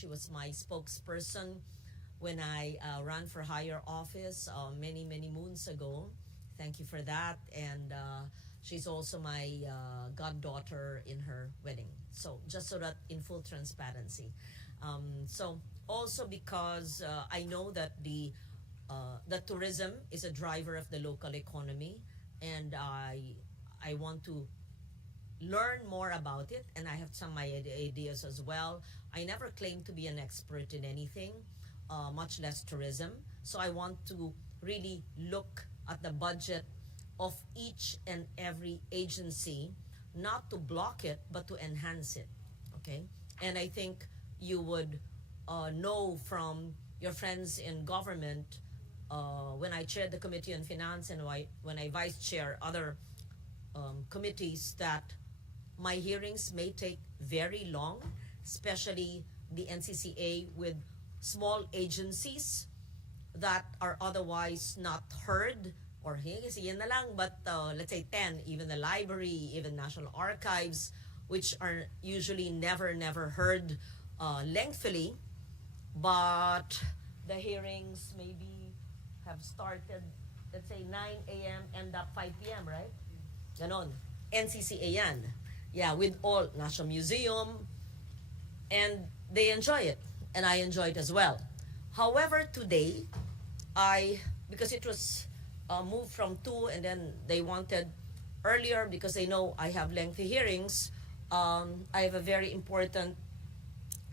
She was my spokesperson when I ran for higher office many, many moons ago. Thank you for that. And she's also my goddaughter in her wedding. So just so that in full transparency. So also because I know that the tourism is a driver of the local economy, and I want to learn more about it, and I have some ideas as well. I never claim to be an expert in anything, much less tourism. So I want to really look at the budget of each and every agency, not to block it, but to enhance it. Okay? And I think you would know from your friends in government when I chaired the Committee on Finance and when I vice chair other committees that my hearings may take very long, especially the NCCA with small agencies that are otherwise not heard, or hey, kasi yan na lang, but let's say 10, even the library, even National Archives, which are usually never heard lengthily, but the hearings maybe have started, let's say 9 a.m., end up 5 p.m., right? Ganon. NCCA yan. Yeah, with all National Museum, and they enjoy it, and I enjoy it as well. However, today, because it was moved from 2 and then they wanted earlier because they know I have lengthy hearings, I have a very important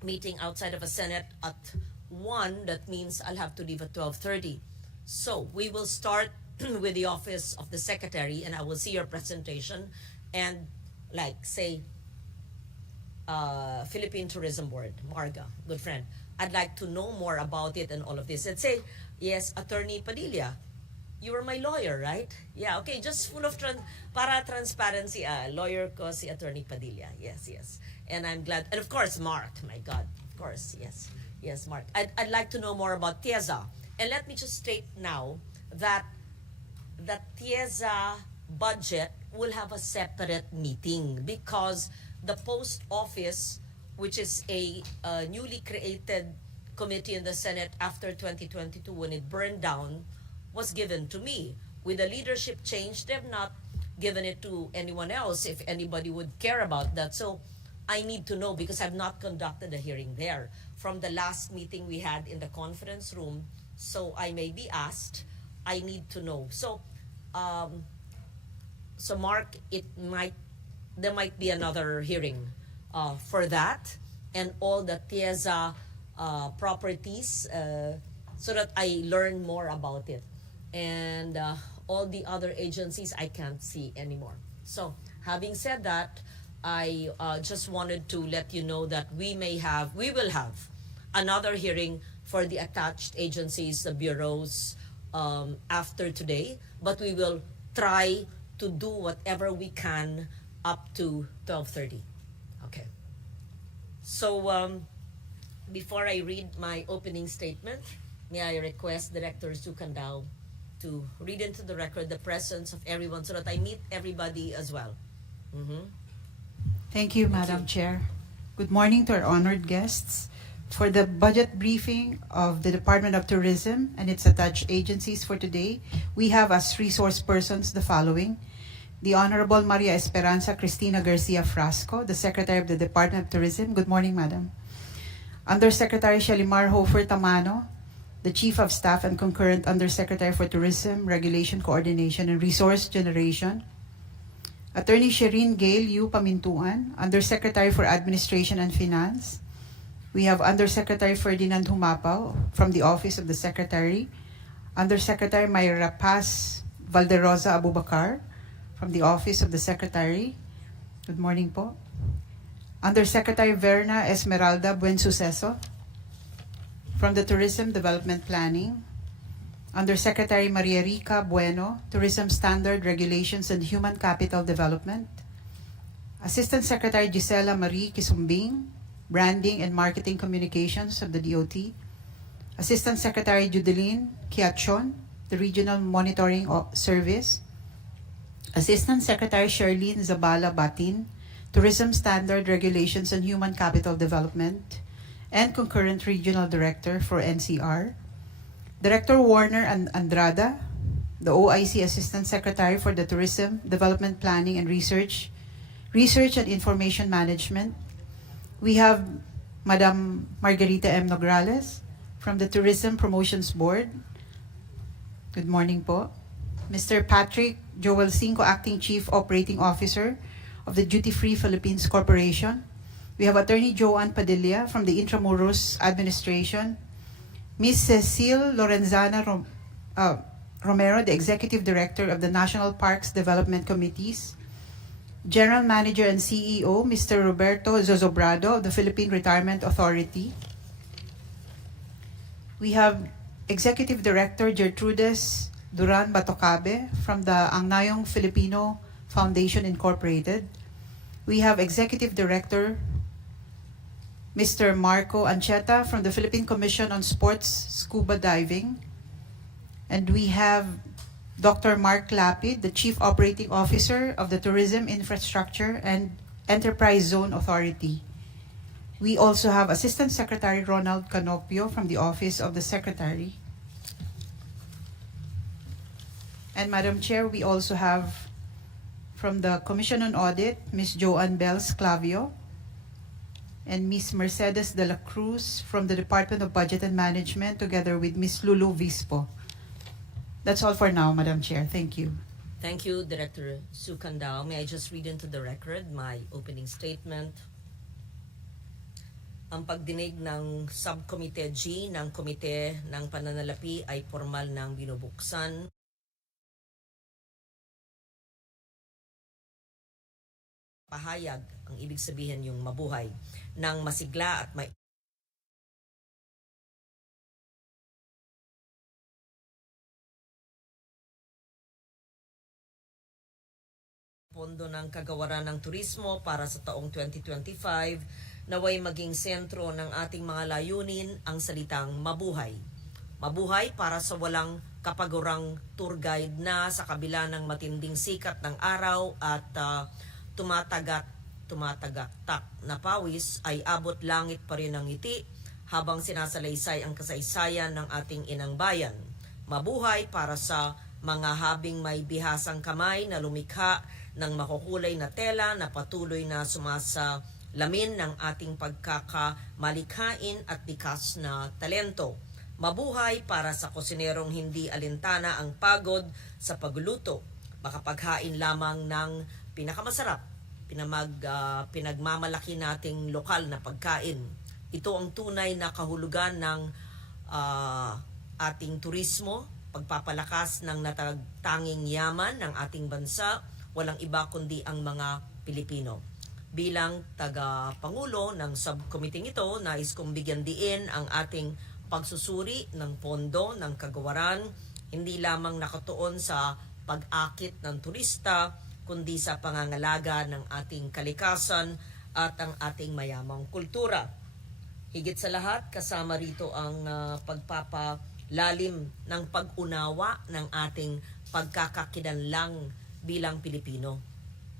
meeting outside of a Senate at 1. That means I'll have to leave at 12:30. So we will start with the office of the secretary, and I will see your presentation, and like say Philippine Tourism Board, Marga, good friend, I'd like to know more about it and all of this. Let's say, yes, Attorney Padilla, you were my lawyer, right? Yeah, okay, just full of para transparency, lawyer ko si Attorney Padilla. Yes, yes. And I'm glad, and of course, Mark, my God, of course, yes. Yes, Mark. I'd like to know more about TIEZA. And let me just state now that the TIEZA budget will have a separate meeting because the post office, which is a newly created committee in the Senate after 2022 when it burned down, was given to me. With the leadership change, they've not given it to anyone else if anybody would care about that. So I need to know because I've not conducted a hearing there from the last meeting we had in the conference room. So I may be asked. I need to know. So Mark, there might be another hearing for that and all the TIEZA properties so that I learn more about it. And all the other agencies I can't see anymore. So having said that, I just wanted to let you know that we will have another hearing for the attached agencies, the bureaus, after today, but we will try to do whatever we can up to 12:30. Okay. So before I read my opening statement, may I request Director Sukandao to read into the record the presence of everyone so that I meet everybody as well. Thank you, Madam Chair. Good morning to our honored guests. For the budget briefing of the Department of Tourism and its attached agencies for today, we have as resource persons the following: the Honorable Maria Esperanza Cristina Garcia Frasco, the Secretary of the Department of Tourism. Good morning, Madam. Undersecretary Shalimar Hofer Tamano, the Chief of Staff and Concurrent Undersecretary for Tourism, Regulation, Coordination, and Resource Generation. Attorney Shireen Gail Yu Pamintuan, Undersecretary for Administration and Finance. We have Undersecretary Ferdinand Humapaw from the Office of the Secretary. Undersecretary Mayra Paz Valderosa Abubakar from the Office of the Secretary. Good morning po. Undersecretary Verna Esmeralda Buensuceso from the Tourism Development Planning. Undersecretary Maria Rica Bueno, Tourism Standard Regulations and Human Capital Development. Assistant Secretary Gisela Marie Kisumbing, Branding and Marketing Communications of the DOT. Assistant Secretary Judeline Kiachon, the Regional Monitoring Service. Assistant Secretary Charlene Zabala Batin, Tourism Standard Regulations and Human Capital Development. and concurrent regional director for NCR. Director Warner Andrada, the OIC Assistant Secretary for the Tourism, Development Planning and Research and Information Management. We have Madam Margarita M. Nograles from the Tourism Promotions Board. Good morning po. Mr. Patrick Joel Cinco, Acting Chief Operating Officer of the Duty Free Philippines Corporation. We have Attorney Joanne Padilla from the Intramuros Administration. Ms. Cecile Lorenzana Romero, the Executive Director of the National Parks Development Committees. General Manager and CEO, Mr. Roberto Zozobrado of the Philippine Retirement Authority. We have Executive Director Gertrudes Duran Batocabe from the Angnayong Filipino Foundation Incorporated. We have Executive Director Mr. Marco Ancheta from the Philippine Commission on Sports Scuba Diving. And we have Dr. Mark Lapid, the Chief Operating Officer of the Tourism Infrastructure and Enterprise Zone Authority. We also have Assistant Secretary Ronald Canopio from the Office of the Secretary. And Madam Chair, we also have from the Commission on Audit, Ms. Joanne Bells Clavio, and Ms. Mercedes de la Cruz from the Department of Budget and Management, together with Ms. Lulu Vispo. That's all for now, Madam Chair. Thank you. Thank you, Director Sukandao. May I just read into the record my opening statement? Ang pagdinig ng Subcommittee G ng Komite ng Pananalapi ay formal nang binubuksan. Pahayag, ang ibig sabihin yung mabuhay, ng masigla at may pondo ng kagawaran ng turismo para sa taong 2025 naway maging sentro ng ating mga layunin ang salitang mabuhay. Mabuhay para sa walang kapagurang tour guide na sa kabila ng matinding sikat ng araw at tumatagak-tak na pawis ay abot langit pa rin ang ngiti habang sinasalaysay ang kasaysayan ng ating inang bayan. Mabuhay para sa mga habing may bihasang kamay na lumikha ng makukulay na tela na patuloy na sumasalamin ng ating pagkakamalikhain at likas na talento. Mabuhay para sa kusinerong hindi alintana ang pagod sa pagluluto, makapaghain lamang ng pinakamasarap, pinagmamalaki nating lokal na pagkain. Ito ang tunay na kahulugan ng ating turismo, pagpapalakas ng natatanging yaman ng ating bansa, walang iba kundi ang mga Pilipino. Bilang taga-pangulo ng subcommittee ito, nais kong bigyan diin ang ating pagsusuri ng pondo ng kagawaran, hindi lamang nakatuon sa pag-akit ng turista, kundi sa pangangalaga ng ating kalikasan at ang ating mayamang kultura. Higit sa lahat, kasama rito ang pagpapalalim ng pag-unawa ng ating pagkakakilanlang bilang Pilipino.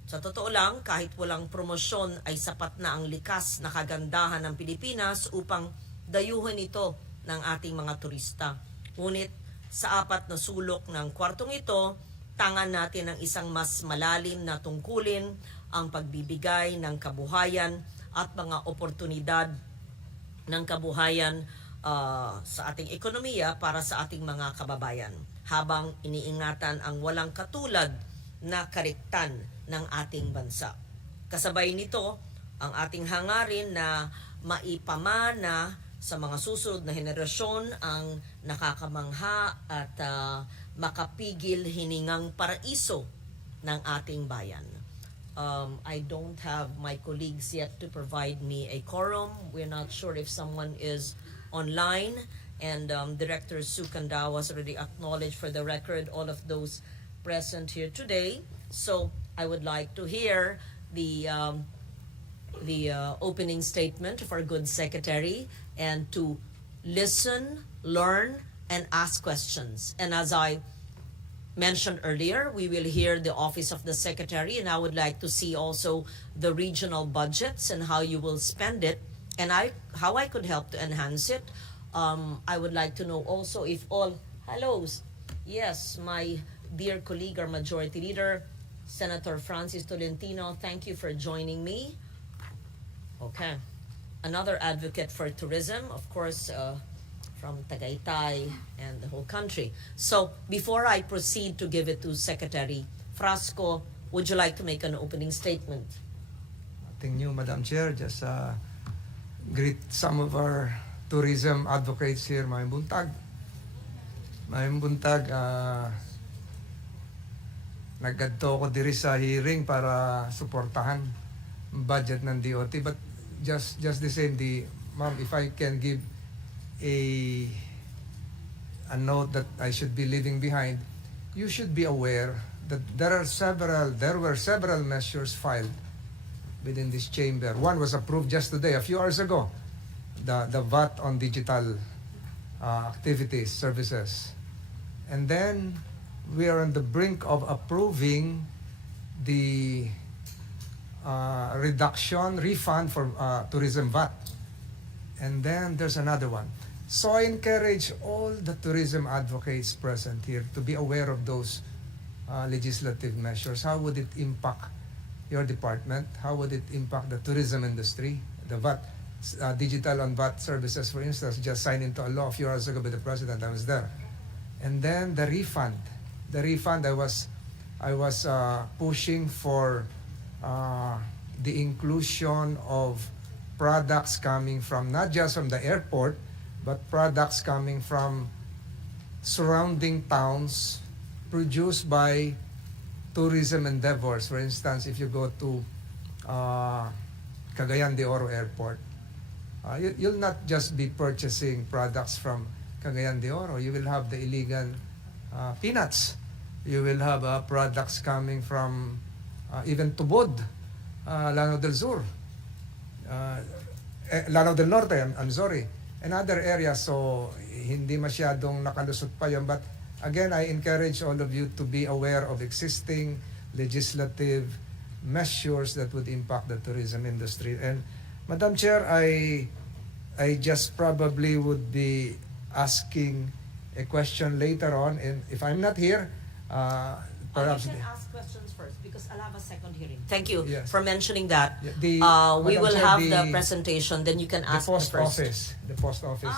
Sa totoo lang, kahit walang promosyon ay sapat na ang likas na kagandahan ng Pilipinas upang dayuhin ito ng ating mga turista. Ngunit sa apat na sulok ng kwartong ito, tangan natin ang isang mas malalim na tungkulin, ang pagbibigay ng kabuhayan at mga oportunidad ng kabuhayan sa ating ekonomiya para sa ating mga kababayan, habang iniingatan ang walang katulad na kariktan ng ating bansa. Kasabay nito, ang ating hangarin na maipamana sa mga susunod na henerasyon ang nakakamangha at makapigil hiningang paraiso ng ating bayan. I don't have my colleagues yet to provide me a quorum. We're not sure if someone is online, and Director Sukanda was already acknowledged for the record all of those present here today. So I would like to hear the opening statement of our good secretary and to listen, learn, and ask questions. And as I mentioned earlier, we will hear the Office of the Secretary, and I would like to see also the regional budgets and how you will spend it and how I could help to enhance it. I would like to know also if all hellos. Yes, my dear colleague, our Majority Leader, Senator Francis Tolentino, thank you for joining me. Okay. Another advocate for tourism, of course, from Tagaytay and the whole country. So before I proceed to give it to Secretary Frasco, would you like to make an opening statement? Nothing new, Madam Chair. Just greet some of our tourism advocates here, Mayong Buntag. Mayong Buntag, naggadto ko diri sa hearing para suportahan ang budget ng DOT. But just the same, ma'am, if I can give a note that I should be leaving behind, you should be aware that there were several measures filed within this chamber. One was approved just today, a few hours ago, the VAT on digital activities, services. And then we are on the brink of approving the refund for tourism VAT. And then there's another one. So I encourage all the tourism advocates present here to be aware of those legislative measures. How would it impact your department? How would it impact the tourism industry? The VAT, digital on VAT services, for instance, just signed into a law a few hours ago by the President. I was there. And then the refund. The refund, I was pushing for the inclusion of products coming from not just from the airport, but products coming from surrounding towns produced by tourism endeavors. For instance, if you go to Cagayan de Oro Airport, you'll not just be purchasing products from Cagayan de Oro. You will have the illegal peanuts. You will have products coming from even Tubod, Lanao del Sur, Lanao del Norte, I'm sorry, and other areas. So hindi masyadong nakalusot pa yun. But again, I encourage all of you to be aware of existing legislative measures that would impact the tourism industry. And Madam Chair, I just probably would be asking a question later on, and if I'm not here, perhaps you can ask questions first because I'll have a second hearing. Thank you Yes. for mentioning that. we We will have the presentation, then you can the ask post first. office. The post office.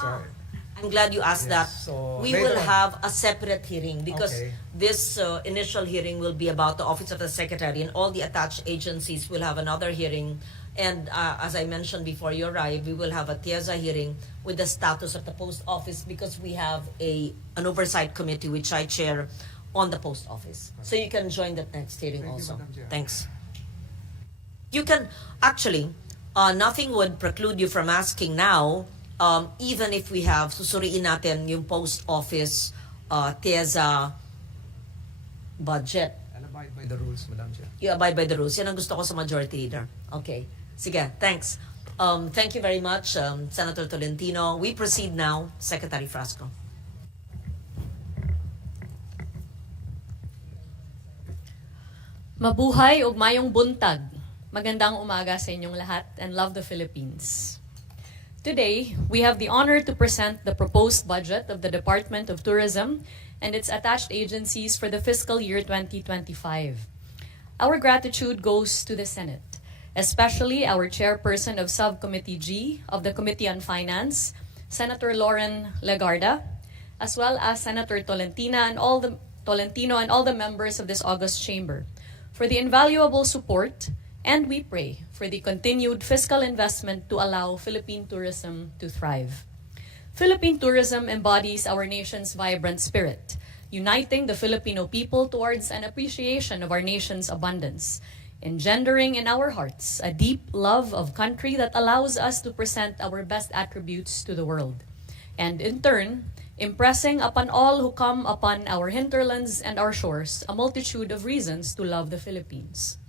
I'm glad you asked Yes, that. so We later will on. have a separate hearing because Okay. this initial hearing will be about the Office of the Secretary, and all the attached agencies will have another hearing. And as I mentioned before you arrived, we will have a TIEZA hearing with the status of the post office because we have an oversight committee which I chair on the post office. So you can join the next hearing Thank you, also. Madam Chair. Thanks. You can actually, nothing would preclude you from asking now, even if we have susuriin natin yung post office TIEZA budget. And abide by the rules, Madam Chair. You abide by the rules. Yan ang gusto ko sa Majority Leader. Okay. Sige, thanks. Thank you very much, Senator Tolentino. We proceed now, Secretary Frasco. Mabuhay ug mayong buntag. Magandang umaga sa inyong lahat and love the Philippines. Today, we have the honor to present the proposed budget of the Department of Tourism and its attached agencies for the fiscal year 2025. Our gratitude goes to the Senate, especially our chairperson of Subcommittee G of the Committee on Finance, Senator Lauren Legarda, as well as Senator Tolentino and all the members of this august chamber for the invaluable support, and we pray for the continued fiscal investment to allow Philippine tourism to thrive. Philippine tourism embodies our nation's vibrant spirit, uniting the Filipino people towards an appreciation of our nation's abundance, engendering in our hearts a deep love of country that allows us to present our best attributes to the world, and in turn, impressing upon all who come upon our hinterlands and our shores a multitude of reasons to love the Philippines.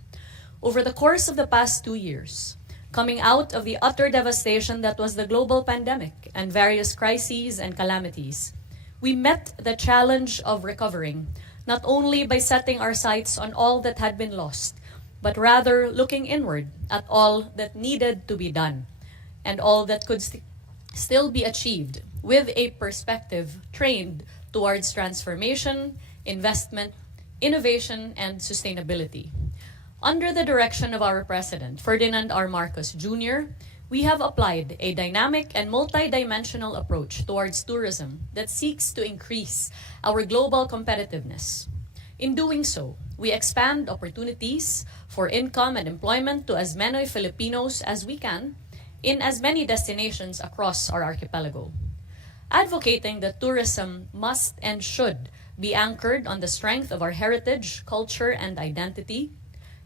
Over the course of the past 2 years, coming out of the utter devastation that was the global pandemic and various crises and calamities, we met the challenge of recovering, not only by setting our sights on all that had been lost, but rather looking inward at all that needed to be done. and all that could still be achieved with a perspective trained towards transformation, investment, innovation, and sustainability. Under the direction of our President, Ferdinand R. Marcos Jr., we have applied a dynamic and multidimensional approach towards tourism that seeks to increase our global competitiveness. In doing so, we expand opportunities for income and employment to as many Filipinos as we can in as many destinations across our archipelago. Advocating that tourism must and should be anchored on the strength of our heritage, culture, and identity,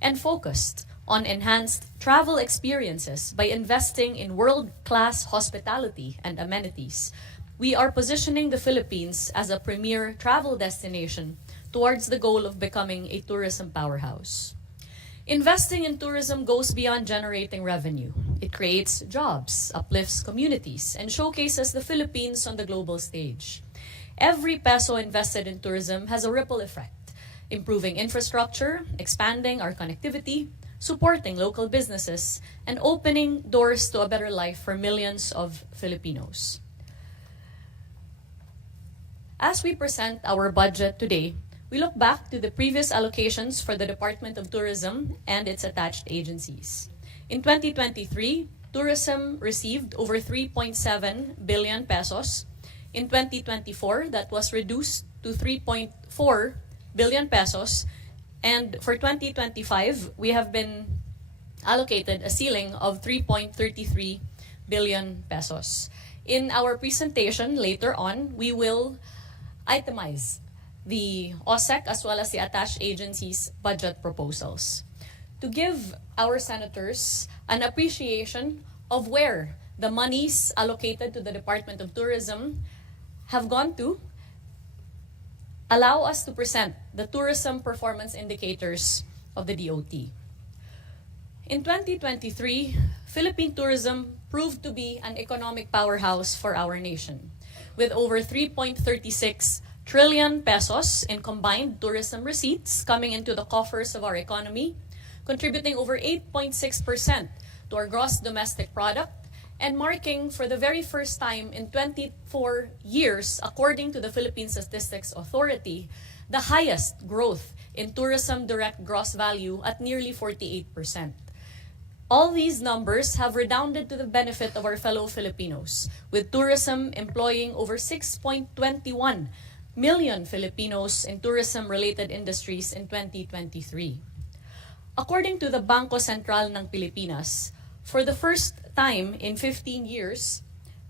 and focused on enhanced travel experiences by investing in world-class hospitality and amenities, we are positioning the Philippines as a premier travel destination towards the goal of becoming a tourism powerhouse. Investing in tourism goes beyond generating revenue. It creates jobs, uplifts communities, and showcases the Philippines on the global stage. Every peso invested in tourism has a ripple effect, improving infrastructure, expanding our connectivity, supporting local businesses, and opening doors to a better life for millions of Filipinos. As we present our budget today, we look back to the previous allocations for the Department of Tourism and its attached agencies. In 2023, tourism received over 3.7 billion pesos. In 2024, that was reduced to 3.4 billion pesos. And for 2025, we have been allocated a ceiling of 3.33 billion pesos. In our presentation later on, we will itemize the OSEC as well as the attached agencies' budget proposals to give our senators an appreciation of where the monies allocated to the Department of Tourism have gone to. Allow us to present the tourism performance indicators of the DOT. In 2023, Philippine tourism proved to be an economic powerhouse for our nation, with over 3.36 trillion pesos in combined tourism receipts coming into the coffers of our economy, contributing over 8.6% to our gross domestic product, and marking for the very first time in 24 years, according to the Philippine Statistics Authority, the highest growth in tourism direct gross value at nearly 48%. All these numbers have redounded to the benefit of our fellow Filipinos, with tourism employing over 6.21 million Filipinos in tourism-related industries in 2023. According to the Bangko Sentral ng Pilipinas, for the first time in 15 years,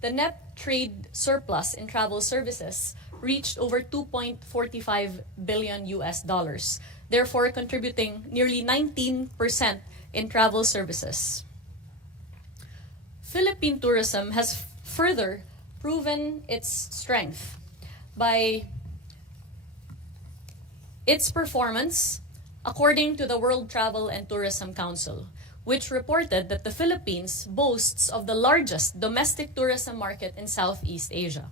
the net trade surplus in travel services reached over 2.45 billion US dollars, therefore contributing nearly 19% in travel services. Philippine tourism has further proven its strength by its performance according to the World Travel and Tourism Council, which reported that the Philippines boasts of the largest domestic tourism market in Southeast Asia.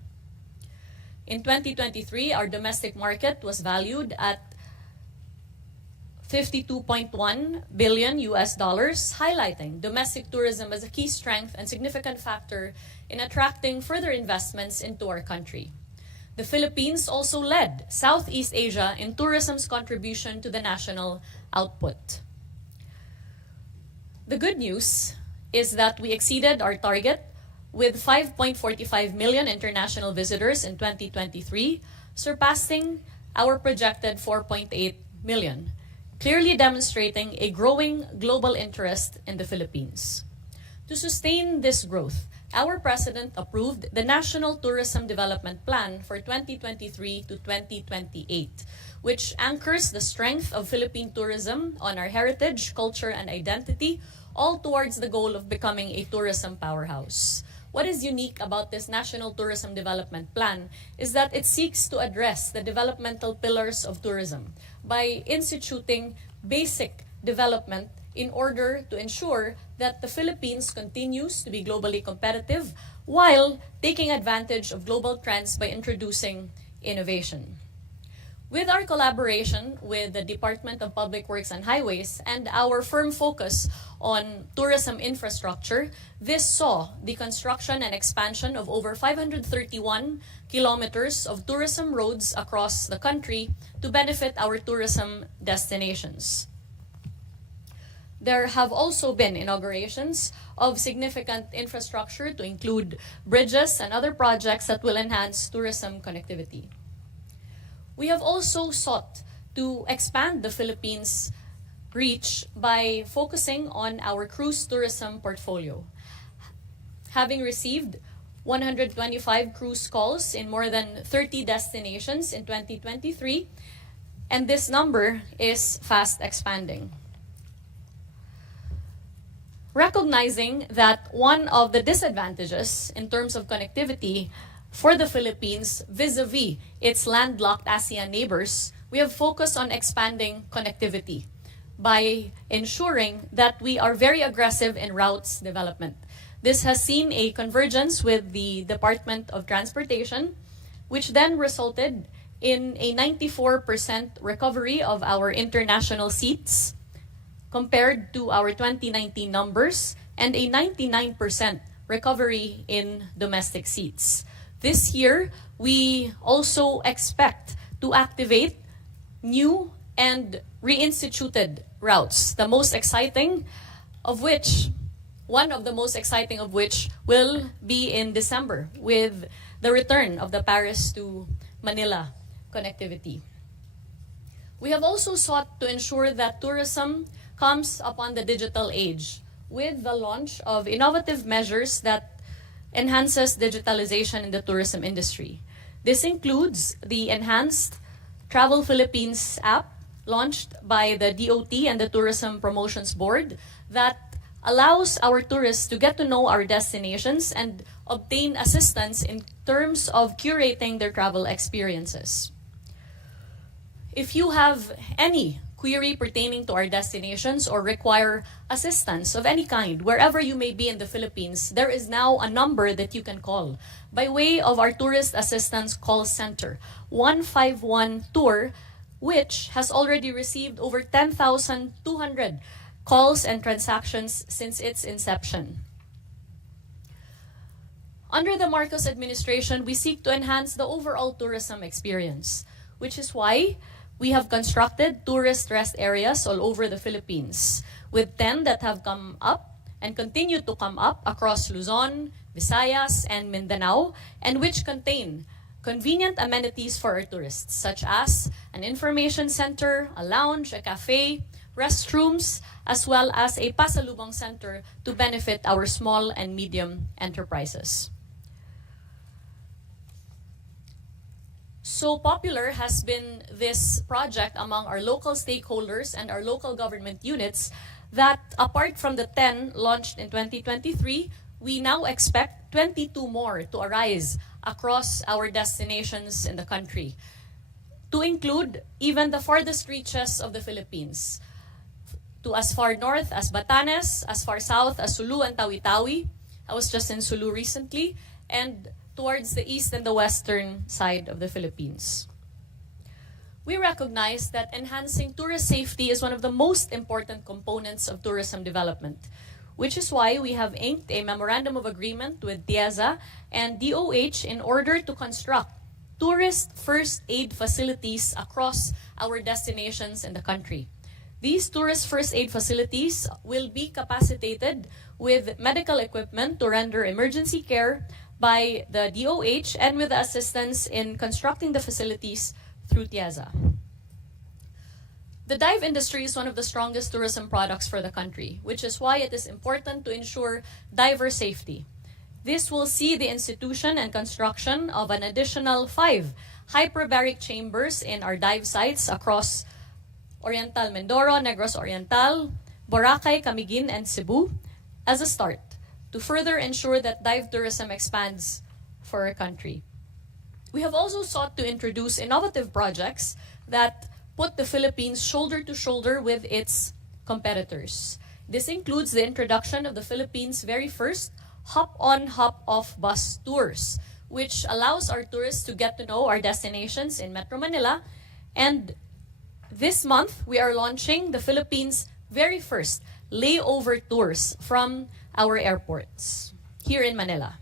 In 2023, our domestic market was valued at 52.1 billion US dollars, highlighting domestic tourism as a key strength and significant factor in attracting further investments into our country. The Philippines also led Southeast Asia in tourism's contribution to the national output. The good news is that we exceeded our target with 5.45 million international visitors in 2023, surpassing our projected 4.8 million, clearly demonstrating a growing global interest in the Philippines. To sustain this growth, our President approved the National Tourism Development Plan for 2023 to 2028, which anchors the strength of Philippine tourism on our heritage, culture, and identity, all towards the goal of becoming a tourism powerhouse. What is unique about this National Tourism Development Plan is that it seeks to address the developmental pillars of tourism by instituting basic development in order to ensure that the Philippines continues to be globally competitive while taking advantage of global trends by introducing innovation. With our collaboration with the Department of Public Works and Highways and our firm focus on tourism infrastructure, this saw the construction and expansion of over 531 kilometers of tourism roads across the country to benefit our tourism destinations. There have also been inaugurations of significant infrastructure to include bridges and other projects that will enhance tourism connectivity. We have also sought to expand the Philippines' reach by focusing on our cruise tourism portfolio. Having received 125 cruise calls in more than 30 destinations in 2023, and this number is fast expanding. Recognizing that one of the disadvantages in terms of connectivity for the Philippines vis-a-vis its landlocked ASEAN neighbors, we have focused on expanding connectivity by ensuring that we are very aggressive in routes development. This has seen a convergence with the Department of Transportation, which then resulted in a 94% recovery of our international seats compared to our 2019 numbers and a 99% recovery in domestic seats. This year, we also expect to activate new and reinstituted routes, one of the most exciting of which will be in December with the return of the Paris to Manila connectivity. We have also sought to ensure that tourism comes upon the digital age with the launch of innovative measures that enhances digitalization in the tourism industry. This includes the enhanced Travel Philippines app launched by the DOT and the Tourism Promotions Board that allows our tourists to get to know our destinations and obtain assistance in terms of curating their travel experiences. If you have any query pertaining to our destinations or require assistance of any kind, wherever you may be in the Philippines, there is now a number that you can call by way of our Tourist Assistance Call Center, 151 Tour, which has already received over 10,200 calls and transactions since its inception. Under the Marcos administration, we seek to enhance the overall tourism experience, which is why we have constructed tourist rest areas all over the Philippines, with 10 that have come up and continue to come up across Luzon, Visayas, and Mindanao, and which contain convenient amenities for our tourists, such as an information center, a lounge, a cafe, restrooms, as well as a pasalubong center to benefit our small and medium enterprises. So popular has been this project among our local stakeholders and our local government units that apart from the 10 launched in 2023, we now expect 22 more to arise across our destinations in the country, to include even the farthest reaches of the Philippines, to as far north as Batanes, as far south as Sulu and Tawi-Tawi. I was just in Sulu recently, and towards the east and the western side of the Philippines. We recognize that enhancing tourist safety is one of the most important components of tourism development, which is why we have inked a memorandum of agreement with TIEZA and DOH in order to construct tourist first aid facilities across our destinations in the country. These tourist first aid facilities will be capacitated with medical equipment to render emergency care by the DOH and with the assistance in constructing the facilities through TIEZA. The dive industry is one of the strongest tourism products for the country, which is why it is important to ensure diver safety. This will see the institution and construction of an additional 5 hyperbaric chambers in our dive sites across Oriental Mindoro, Negros Oriental, Boracay, Camiguin, and Cebu as a start to further ensure that dive tourism expands for our country. We have also sought to introduce innovative projects that put the Philippines shoulder to shoulder with its competitors. This includes the introduction of the Philippines' very first hop-on, hop-off bus tours, which allows our tourists to get to know our destinations in Metro Manila And this month, we are launching the Philippines' very first layover tours from our airports here in Manila.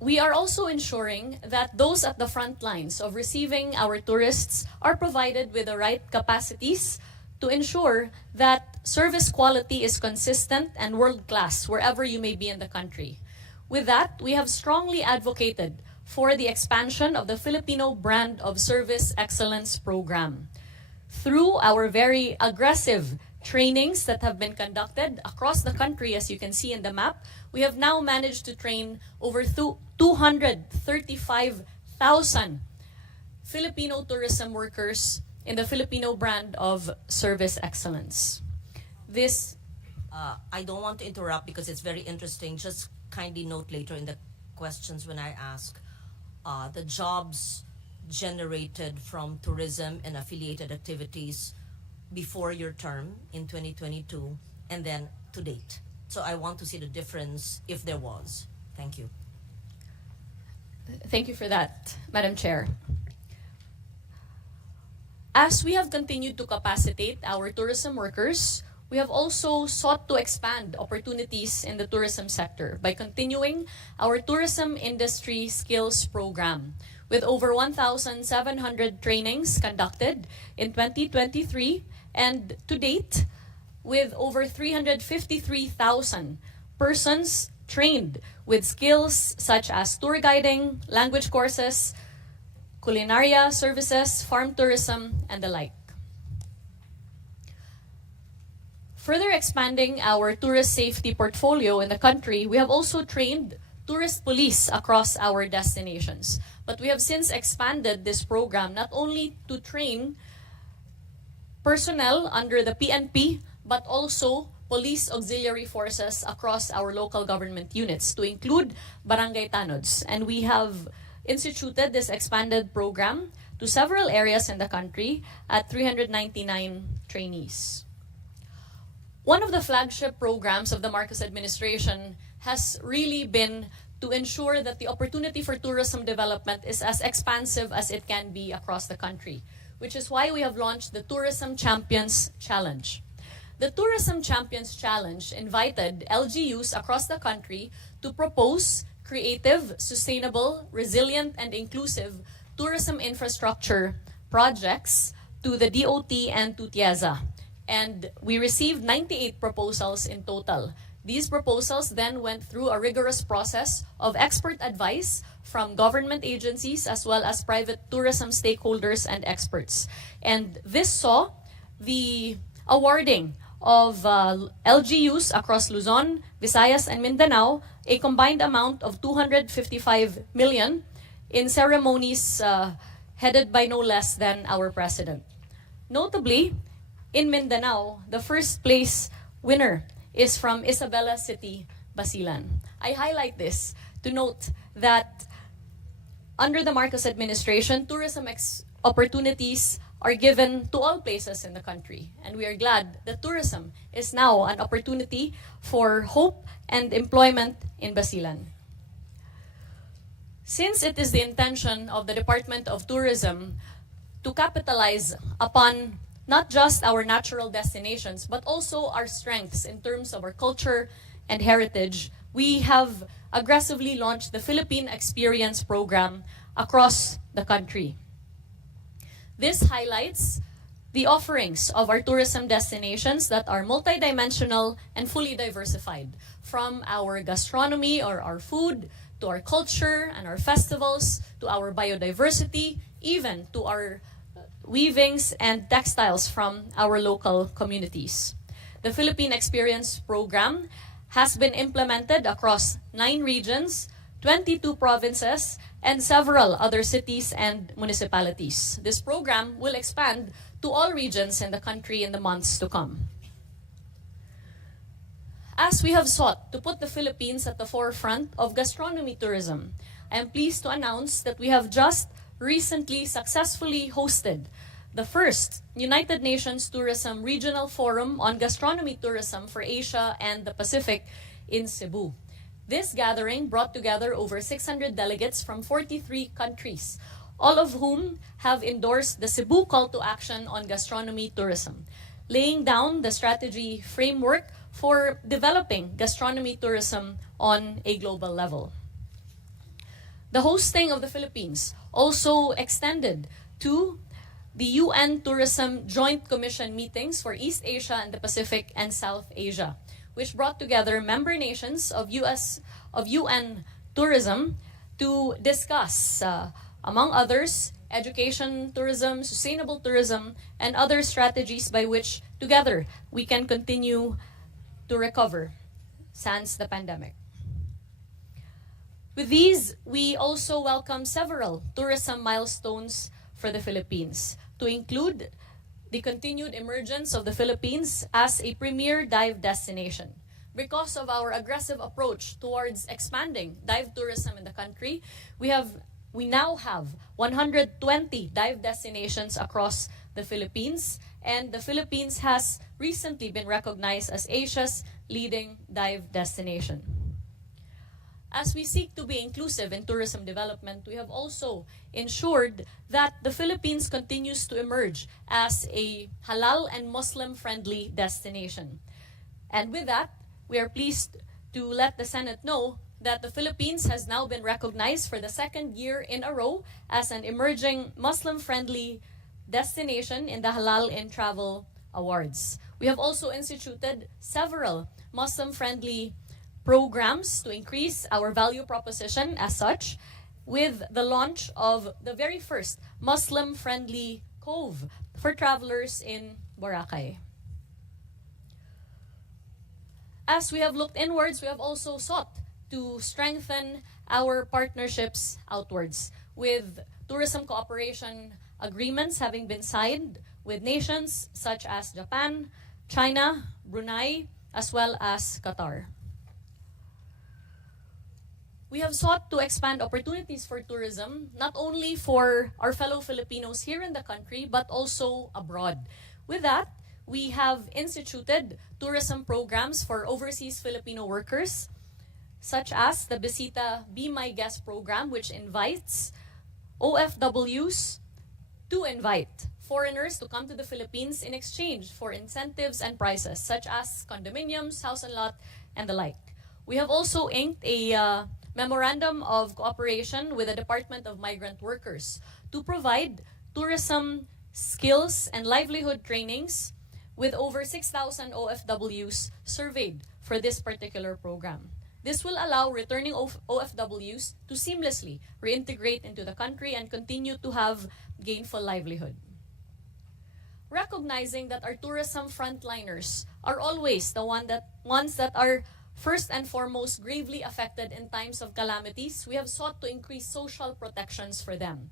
We are also ensuring that those at the front lines of receiving our tourists are provided with the right capacities to ensure that service quality is consistent and world-class wherever you may be in the country. With that, we have strongly advocated for the expansion of the Filipino Brand of Service Excellence Program. Through our very aggressive trainings that have been conducted across the country, as you can see in the map, we have now managed to train over 235,000 Filipino tourism workers in the Filipino Brand of Service Excellence. This I don't want to interrupt because it's very interesting. Just kindly note later in the questions when I ask the jobs generated from tourism and affiliated activities before your term in 2022 and then to date. So I want to see the difference if there was. Thank you. Thank you for that, Madam Chair. As we have continued to capacitate our tourism workers, we have also sought to expand opportunities in the tourism sector by continuing our tourism industry skills program with over 1,700 trainings conducted in 2023 and to date with over 353,000 persons trained with skills such as tour guiding, language courses, culinaria services, farm tourism, and the like. Further expanding our tourist safety portfolio in the country, we have also trained tourist police across our destinations. But we have since expanded this program not only to train personnel under the PNP, but also police auxiliary forces across our local government units to include barangay tanods. And we have instituted this expanded program to several areas in the country at 399 trainees. One of the flagship programs of the Marcos administration has really been to ensure that the opportunity for tourism development is as expansive as it can be across the country, which is why we have launched the Tourism Champions Challenge. The Tourism Champions Challenge invited LGUs across the country to propose creative, sustainable, resilient, and inclusive tourism infrastructure projects to the DOT and to TIEZA. And we received 98 proposals in total. These proposals then went through a rigorous process of expert advice from government agencies as well as private tourism stakeholders and experts. And this saw the awarding of LGUs across Luzon, Visayas, and Mindanao a combined amount of 255 million in ceremonies headed by no less than our president. Notably, in Mindanao, the first place winner is from Isabela City, Basilan. I highlight this to note that under the Marcos administration, tourism opportunities are given to all places in the country. And we are glad that tourism is now an opportunity for hope and employment in Basilan. Since it is the intention of the Department of Tourism to capitalize upon not just our natural destinations, but also our strengths in terms of our culture and heritage, we have aggressively launched the Philippine Experience Program across the country. This highlights the offerings of our tourism destinations that are multidimensional and fully diversified, from our gastronomy or our food, to our culture and our festivals, to our biodiversity, even to our weavings and textiles from our local communities. The Philippine Experience Program has been implemented across 9 regions, 22 provinces, and several other cities and municipalities. This program will expand to all regions in the country in the months to come. As we have sought to put the Philippines at the forefront of gastronomy tourism, I am pleased to announce that we have just recently successfully hosted the first United Nations Tourism Regional Forum on Gastronomy Tourism for Asia and the Pacific in Cebu. This gathering brought together over 600 delegates from 43 countries, all of whom have endorsed the Cebu Call to Action on Gastronomy Tourism, laying down the strategy framework for developing gastronomy tourism on a global level. The hosting of the Philippines also extended to the UN Tourism Joint Commission meetings for East Asia and the Pacific and South Asia, which brought together member nations of UN tourism to discuss, among others, education tourism, sustainable tourism, and other strategies by which together we can continue to recover sans the pandemic. With these, we also welcome several tourism milestones for the Philippines, to include the continued emergence of the Philippines as a premier dive destination. Because of our aggressive approach towards expanding dive tourism in the country, we now have 120 dive destinations across the Philippines, and the Philippines has recently been recognized as Asia's leading dive destination. As we seek to be inclusive in tourism development, we have also ensured that the Philippines continues to emerge as a halal and Muslim-friendly destination. And with that, we are pleased to let the Senate know that the Philippines has now been recognized for the second year in a row as an emerging Muslim-friendly destination in the Halal in Travel Awards. We have also instituted several Muslim-friendly programs to increase our value proposition as such, with the launch of the very first Muslim-friendly cove for travelers in Boracay. As we have looked inwards, we have also sought to strengthen our partnerships outwards, with tourism cooperation agreements having been signed with nations such as Japan, China, Brunei, as well as Qatar. We have sought to expand opportunities for tourism, not only for our fellow Filipinos here in the country, but also abroad. With that, we have instituted tourism programs for overseas Filipino workers, such as the Bisita Be My Guest program, which invites OFWs to invite foreigners to come to the Philippines in exchange for incentives and prizes, such as condominiums, house and lot, and the like. We have also inked a memorandum of cooperation with the Department of Migrant Workers to provide tourism skills and livelihood trainings, with over 6,000 OFWs surveyed for this particular program. This will allow returning OFWs to seamlessly reintegrate into the country and continue to have gainful livelihood. Recognizing that our tourism frontliners are always the ones that are first and foremost gravely affected in times of calamities, we have sought to increase social protections for them.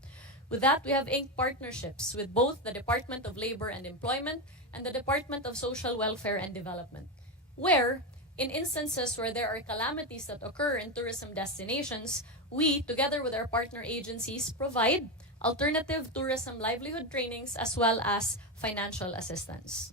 With that, we have inked partnerships with both the Department of Labor and Employment and the Department of Social Welfare and Development, where, in instances where there are calamities that occur in tourism destinations, we, together with our partner agencies, provide alternative tourism livelihood trainings as well as financial assistance.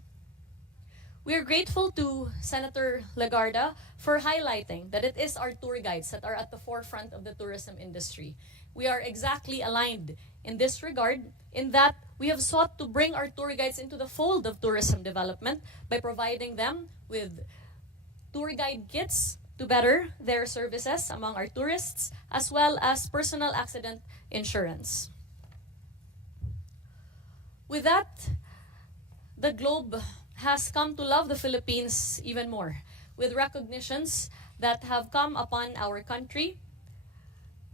We are grateful to Senator Legarda for highlighting that it is our tour guides that are at the forefront of the tourism industry. We are exactly aligned in this regard, in that we have sought to bring our tour guides into the fold of tourism development by providing them with tour guide kits to better their services among our tourists, as well as personal accident insurance. With that, the globe has come to love the Philippines even more, with recognitions that have come upon our country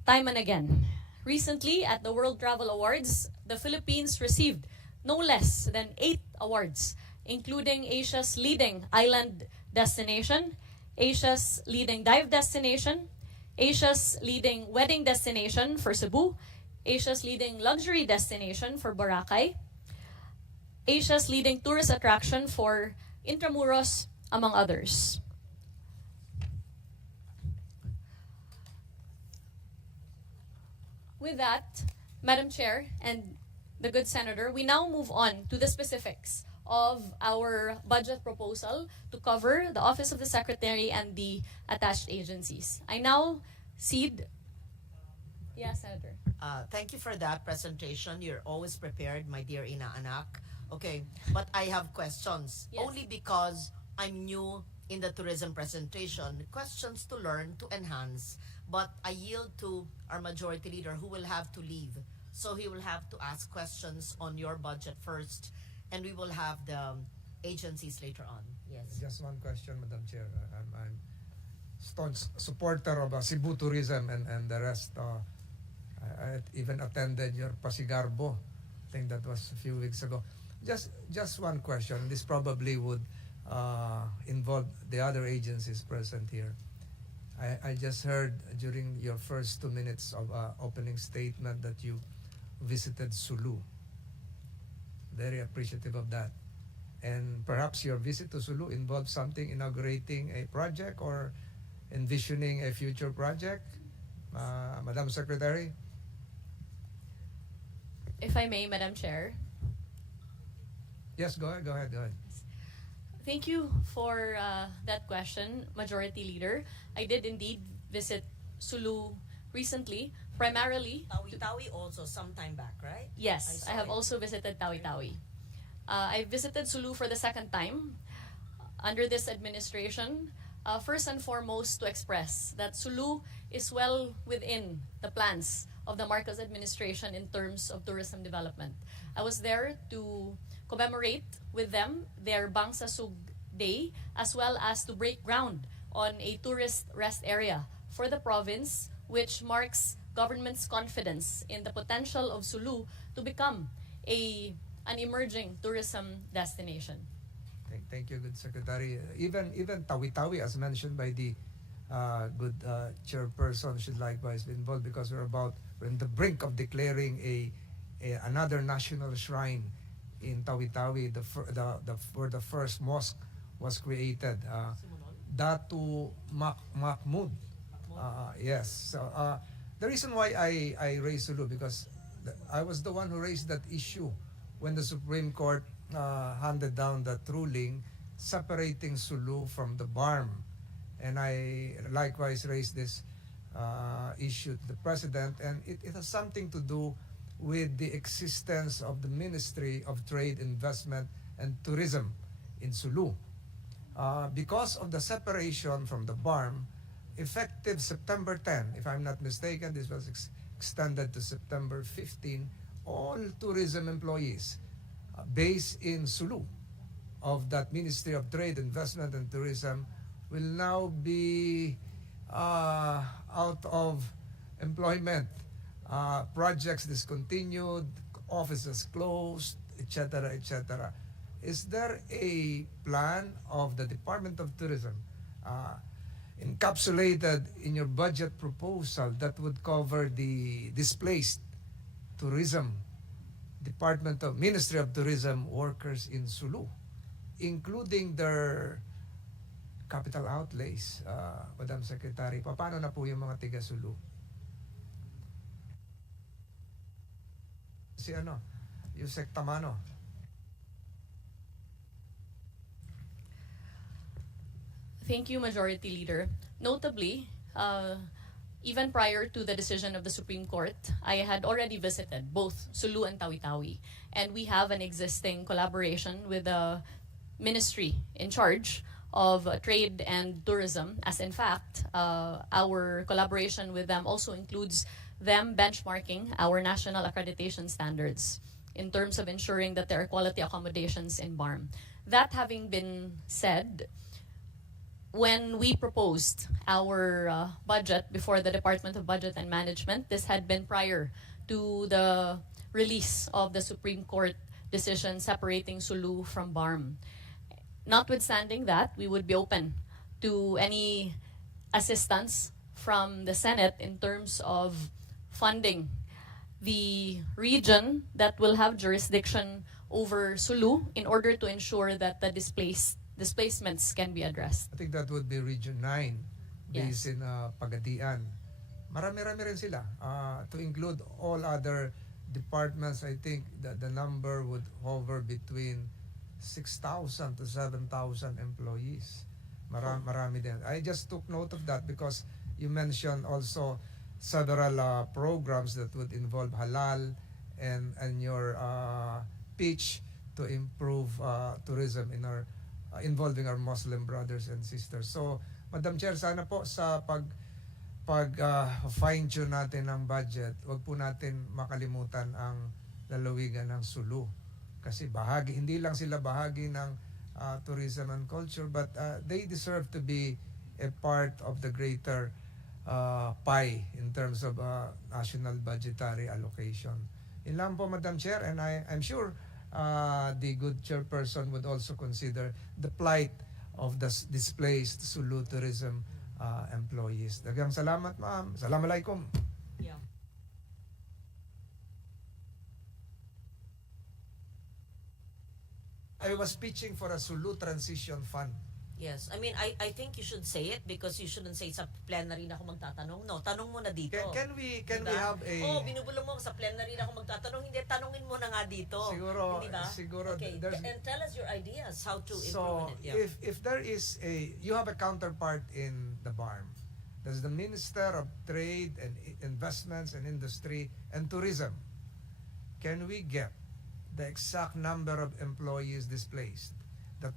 time and again. Recently, at the World Travel Awards, the Philippines received no less than 8 awards, including Asia's leading island destination, Asia's leading dive destination, Asia's leading wedding destination for Cebu, Asia's leading luxury destination for Boracay, Asia's leading tourist attraction for Intramuros, among others. With that, Madam Chair and the good Senator, we now move on to the specifics of our budget proposal to cover the Office of the Secretary and the attached agencies. I now cede. Yeah, Senator. Thank you for that presentation. You're always prepared, my dear inaanak. Okay, but I have questions. Yes. Only because I'm new in the tourism presentation. Questions to learn, to enhance. But I yield to our majority leader who will have to leave. So he will have to ask questions on your budget first, and we will have the agencies later on. Yes. Just one question, Madam Chair. I'm staunch supporter of Cebu tourism and the rest. I even attended your Pasigarbo. I think that was a few weeks ago. Just one question. This probably would involve the other agencies present here. I just heard during your first 2 minutes of opening statement that you visited Sulu. Very appreciative of that. And perhaps your visit to Sulu involved something inaugurating a project or envisioning a future project, Madam Secretary? If I may, Madam Chair. Yes, go ahead. Thank you for that question, Majority Leader. I did indeed visit Sulu recently, primarily. Tawi-Tawi also some time back, right? Yes, I have also visited Tawi-Tawi. I visited Sulu for the second time under this administration. First and foremost, to express that Sulu is well within the plans of the Marcos administration in terms of tourism development. I was there to commemorate with them their Bangsasug Day, as well as to break ground on a tourist rest area for the province, which marks government's confidence in the potential of Sulu to become an emerging tourism destination. Thank you, good Secretary. Even Tawi-Tawi, as mentioned by the good chairperson, should likewise be involved because we're on the brink of declaring another national shrine in Tawi-Tawi, where the first mosque was created. Datu Mahmud. Yes. So the reason why I raised Sulu because I was the one who raised that issue when the Supreme Court handed down that ruling separating Sulu from the BARM. And I likewise raised this issue to the President, and it has something to do with the existence of the Ministry of Trade, Investment, and Tourism in Sulu. Because of the separation from the BARM, effective September 10, if I'm not mistaken, this was extended to September 15, all tourism employees based in Sulu of that Ministry of Trade, Investment, and Tourism will now be out of employment. Projects discontinued, offices closed, etc., etc. Is there a plan of the Department of Tourism encapsulated in your budget proposal that would cover the displaced tourism Ministry of Tourism workers in Sulu, including their capital outlays, Madam Secretary? Paano na po yung mga tiga Sulu? Si Yusek Tamano. Thank you, Majority Leader. Notably, even prior to the decision of the Supreme Court, I had already visited both Sulu and Tawi-Tawi. And we have an existing collaboration with the ministry in charge of trade and tourism, as in fact, our collaboration with them also includes them benchmarking our national accreditation standards in terms of ensuring that there are quality accommodations in BARM. That having been said, when we proposed our budget before the Department of Budget and Management, this had been prior to the release of the Supreme Court decision separating Sulu from BARM. Notwithstanding that, we would be open to any assistance from the Senate in terms of funding the region that will have jurisdiction over Sulu in order to ensure that the displacements can be addressed. I think that would be Region 9 based in Pagadian. Marami-rami rin sila. To include all other departments, I think that the number would hover between 6,000 to 7,000 employees. Marami din. I just took note of that because you mentioned also several programs that would involve halal and your pitch to improve tourism in our involving our Muslim brothers and sisters. So, Madam Chair, sana po sa fine-tune natin ang budget, wag po natin makalimutan ang lalawigan ng Sulu. Kasi hindi lang sila bahagi ng tourism and culture, but they deserve to be a part of the greater pie in terms of national budgetary allocation. Yun lang po, Madam Chair, and I'm sure the good chairperson would also consider the plight of the displaced Sulu tourism employees. Daghang salamat, ma'am. Assalamualaikum. Yeah. I was pitching for a Sulu transition fund. Yes. I mean, I think you should say it because you shouldn't say sa plenary na ako magtatanong. No, tanong mo na dito. Can we Diba? have a binubulong mo sa plenary na ako magtatanong. Hindi, tanungin mo na nga dito. Siguro, Hindi ba? siguro Okay, and tell us your ideas how to so improve it. Yeah. if there is you have a counterpart in the BARM. There's the Minister of Trade and Investments and Industry and Tourism. Can we get the exact number of employees displaced? The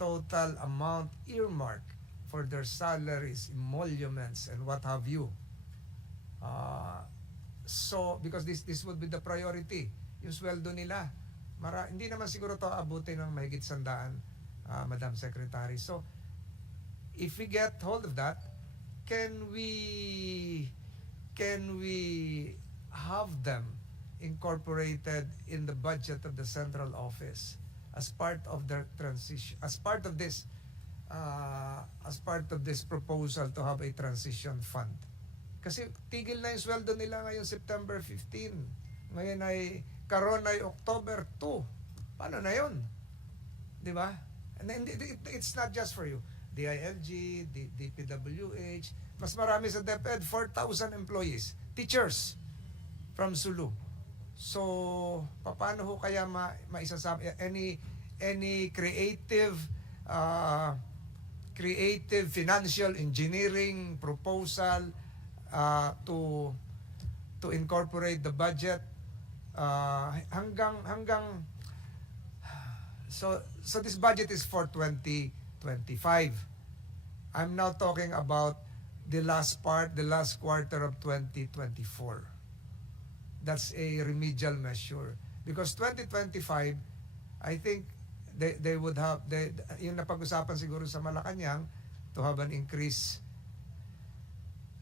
total amount earmarked for their salaries, emoluments, and what have you. So, because this would be the priority, yung sweldo nila. Hindi naman siguro to abutin ng mahigit 100, Madam Secretary. So, if we get hold of that, can we have them incorporated in the budget of the central office as part of their transition, as part of this proposal to have a transition fund? Kasi tigil na yung sweldo nila ngayong September 15. Ngayon ay karon ay October 2. Paano na yun? Di ba? And then it's not just for you. DILG, DPWH, mas marami sa DepEd, 4,000 employees, teachers from Sulu. So, paano ho kaya maisasama any creative financial engineering proposal to incorporate the budget hanggang so this budget is for 2025. I'm now talking about the last quarter of 2024. That's a remedial measure. Because 2025, I think they would have, yung napag-usapan siguro sa Malacanang, to have an increase,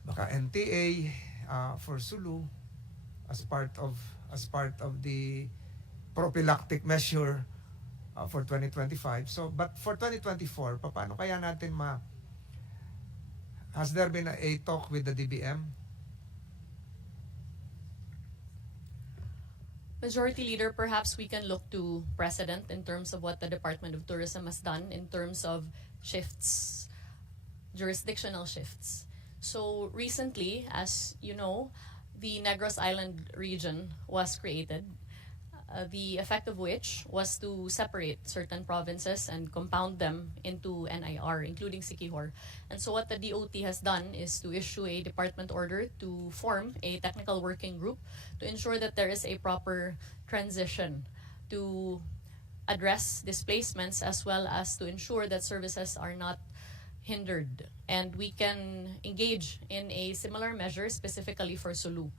baka NTA for Sulu as part of the prophylactic measure for 2025. So, but for 2024, paano kaya natin has there been a talk with the DBM? Majority Leader, perhaps we can look to precedent in terms of what the Department of Tourism has done in terms of shifts, jurisdictional shifts. So recently, as you know, the Negros Island region was created, the effect of which was to separate certain provinces and compound them into NIR, including Siquijor. And so what the DOT has done is to issue a department order to form a technical working group to ensure that there is a proper transition to address displacements as well as to ensure that services are not hindered. And we can engage in a similar measure specifically for Sulu.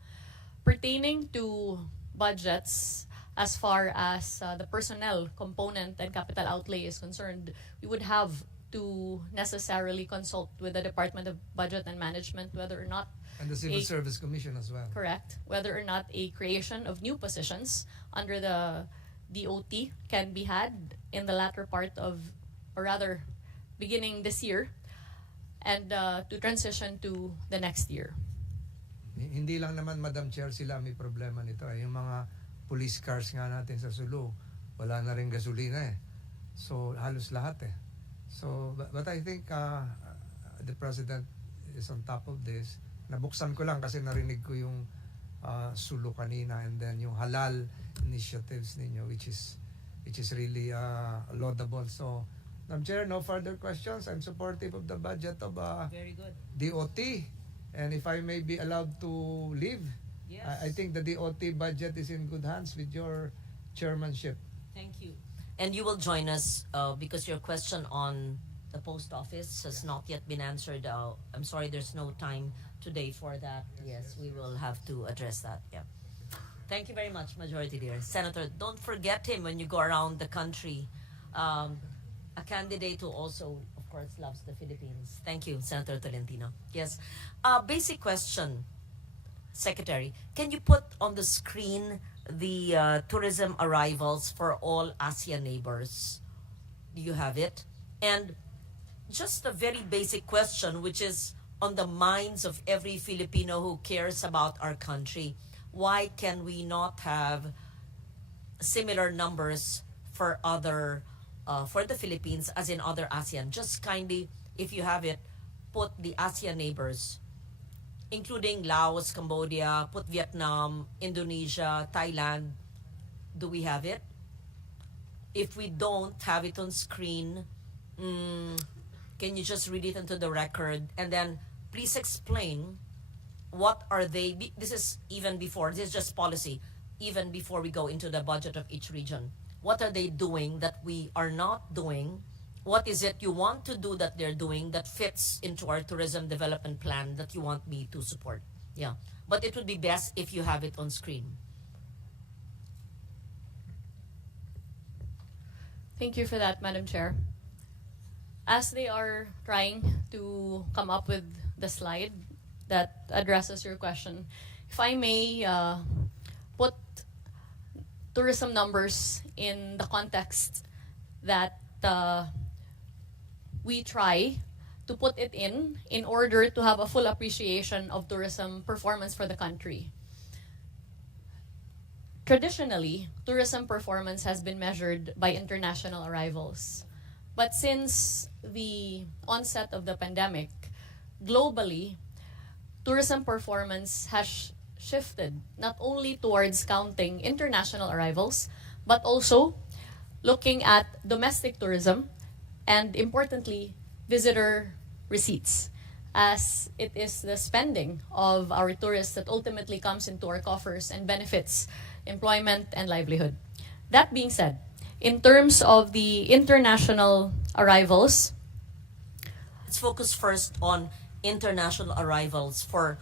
Pertaining to budgets, as far as the personnel component and capital outlay is concerned, we would have to necessarily consult with the Department of Budget and Management whether or not And the Civil Service Commission as well. correct, whether or not a creation of new positions under the DOT can be had in the latter part of, or rather, beginning this year, and to transition to the next year. Hindi lang naman, Madam Chair, sila may problema nito. Yung mga police cars nga natin sa Sulu, wala na rin gasolina eh. So, halos lahat eh. So, but I think the President is on top of this. Nabuksan ko lang kasi narinig ko yung Sulu kanina, and then yung halal initiatives ninyo, which is which is really laudable. So, Madam Chair, no further questions. I'm supportive of the budget of Very good. DOT. And if I may be allowed to leave, Yes. I think the DOT budget is in good hands with your chairmanship. Thank you. And you will join us because your question on the post office has not yet been answered. I'm sorry, there's no time today for that. Yes, we will have to address that. Yeah. Thank you very much, Majority Leader. Senator, don't forget him when you go around the country. A candidate who also, of course, loves the Philippines. Thank you, Senator Tolentino. Yes. Basic question, Secretary. Can you put on the screen the tourism arrivals for all ASEAN neighbors? Do you have it? And just a very basic question, which is on the minds of every Filipino who cares about our country. Why can we not have similar numbers for for the Philippines as in other ASEAN? Just kindly, if you have it, put the ASEAN neighbors, including Laos, Cambodia, put Vietnam, Indonesia, Thailand. Do we have it? If we don't have it on screen, can you just read it into the record? And then please explain what are they, this is even before, this is just policy, even before we go into the budget of each region. What are they doing that we are not doing? What is it you want to do that they're doing that fits into our tourism development plan that you want me to support? Yeah. But it would be best if you have it on screen. Thank you for that, Madam Chair. As they are trying to come up with the slide that addresses your question, if I may put tourism numbers in the context that we try to put it in order to have a full appreciation of tourism performance for the country. Traditionally, tourism performance has been measured by international arrivals. But since the onset of the pandemic, globally, tourism performance has shifted not only towards counting international arrivals, but also looking at domestic tourism and, importantly, visitor receipts, as it is the spending of our tourists that ultimately comes into our coffers and benefits employment and livelihood. That being said, in terms of the international arrivals, Let's focus first on international arrivals for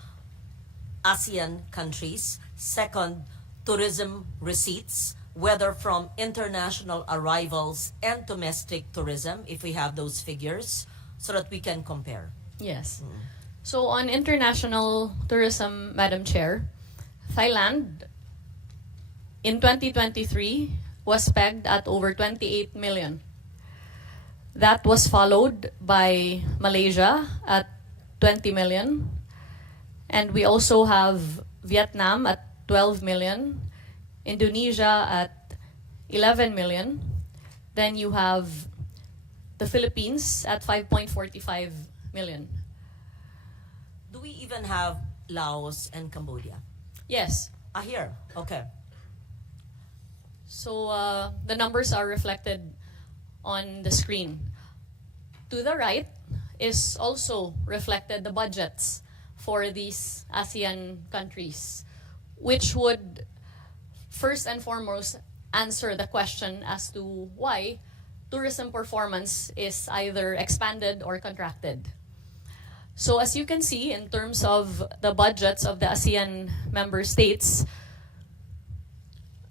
ASEAN countries. Second, tourism receipts, whether from international arrivals and domestic tourism, if we have those figures, so that we can compare. yes. So on international tourism, Madam Chair, Thailand in 2023 was pegged at over 28 million. That was followed by Malaysia at 20 million. And we also have Vietnam at 12 million, Indonesia at 11 million. Then you have the Philippines at 5.45 million. Do we even have Laos and Cambodia? Yes. Here. Okay. So the numbers are reflected on the screen. To the right is also reflected the budgets for these ASEAN countries, which would first and foremost answer the question as to why tourism performance is either expanded or contracted. So as you can see, in terms of the budgets of the ASEAN member states,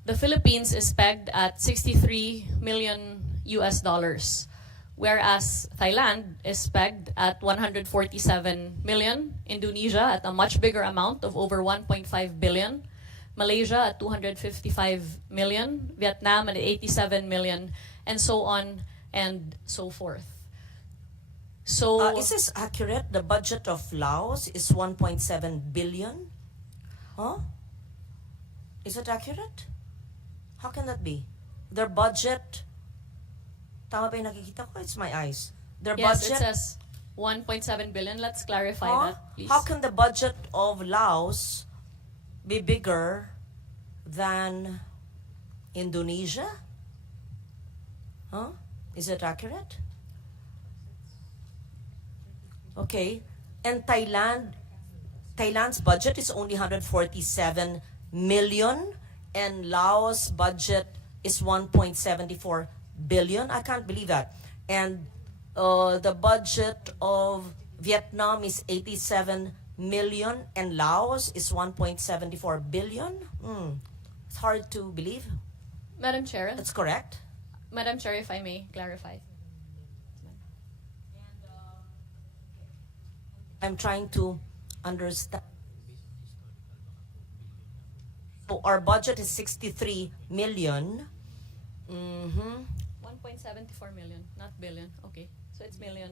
the Philippines is pegged at 63 million US dollars, whereas Thailand is pegged at 147 million, Indonesia at a much bigger amount of over 1.5 billion, Malaysia at 255 million, Vietnam at 87 million, and so on and so forth. So Is this accurate? The budget of Laos is 1.7 billion? Huh? Is it accurate? How can that be? Their budget, tama ba yung nakikita ko? It's my eyes. Their yes, budget, it says 1.7 billion. Let's clarify huh? that, please. How can the budget of Laos be bigger than Indonesia? Huh? Is it accurate? Okay. And Thailand's budget is only 147 million, and Laos budget is 1.74 billion. I can't believe that. And the budget of Vietnam is 87 million, and Laos is 1.74 billion. It's hard to believe. Madam Chair, That's correct. Madam Chair, if I may clarify. I'm trying to understand. So our budget is 63 million. 1.74 million, not billion. Okay, so it's million.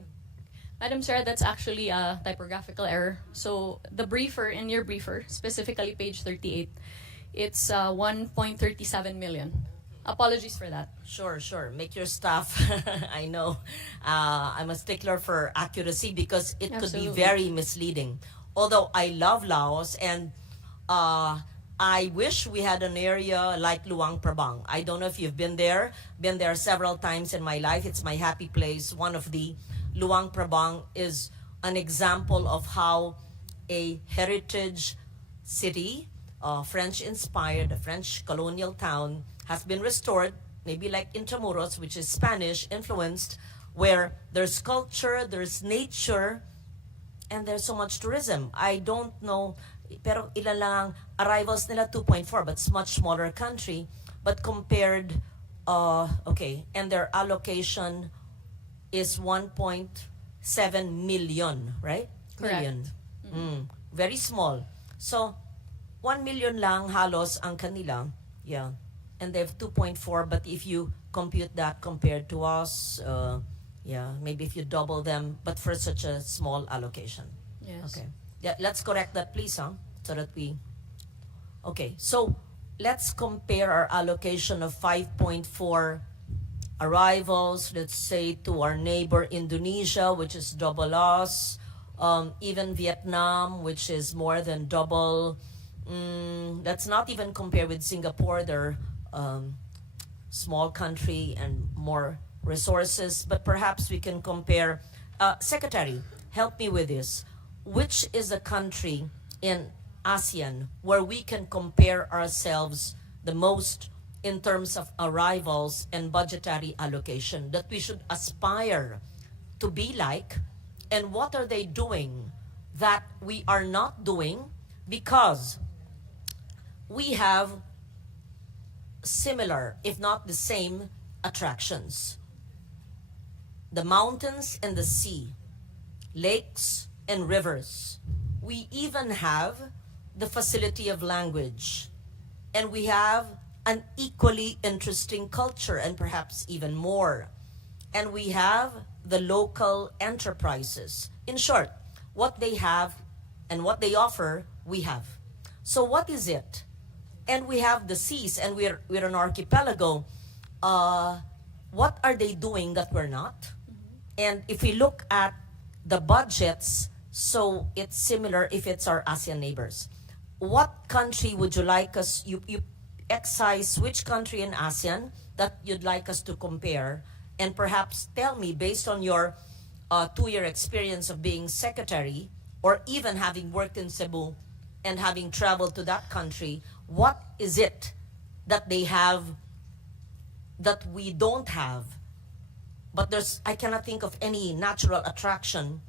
Madam Chair, that's actually a typographical error. So the briefer, in your briefer, specifically page 38, it's 1.37 million. Apologies for that. Sure. Make your staff. I know. I'm a stickler for accuracy because it could be Absolutely. very misleading. Although I love Laos, and I wish we had an area like Luang Prabang. I don't know if you've been there. Been there several times in my life. It's my happy place. One of the Luang Prabang is an example of how a heritage city, French-inspired, a French colonial town, has been restored, maybe like Intramuros, which is Spanish-influenced, where there's culture, there's nature, and there's so much tourism. I don't know, pero ilan lang ang arrivals nila, 2.4, but it's much smaller country. But compared, and their allocation is 1.7 million, right? Correct. Million. Very small. So, 1 million lang halos ang kanila. Yeah. And they have 2.4, but if you compute that compared to us, maybe if you double them, but for such a small allocation. Yes. Okay. Yeah, let's correct that, please, so that we. Okay, so let's compare our allocation of 5.4 arrivals, let's say, to our neighbor Indonesia, which is double us, even Vietnam, which is more than double. Let's not even compare with Singapore. They're small country and more resources, but perhaps we can compare. Secretary, help me with this. Which is the country in ASEAN where we can compare ourselves the most in terms of arrivals and budgetary allocation, that we should aspire to be like, and what are they doing that we are not doing, because we have similar, if not the same, attractions. The mountains and the sea, lakes and rivers. We even have the facility of language, and we have an equally interesting culture, and perhaps even more. And we have the local enterprises. In short, what they have and what they offer, we have. So what is it? And we have the seas, and we're an archipelago. What are they doing that we're not? And if we look at the budgets, so it's similar if it's our ASEAN neighbors. What country would you like us, you excise which country in ASEAN that you'd like us to compare, and perhaps tell me, based on your 2-year experience of being secretary, or even having worked in Cebu and having traveled to that country, what is it that they have that we don't have? But I cannot think of any natural attraction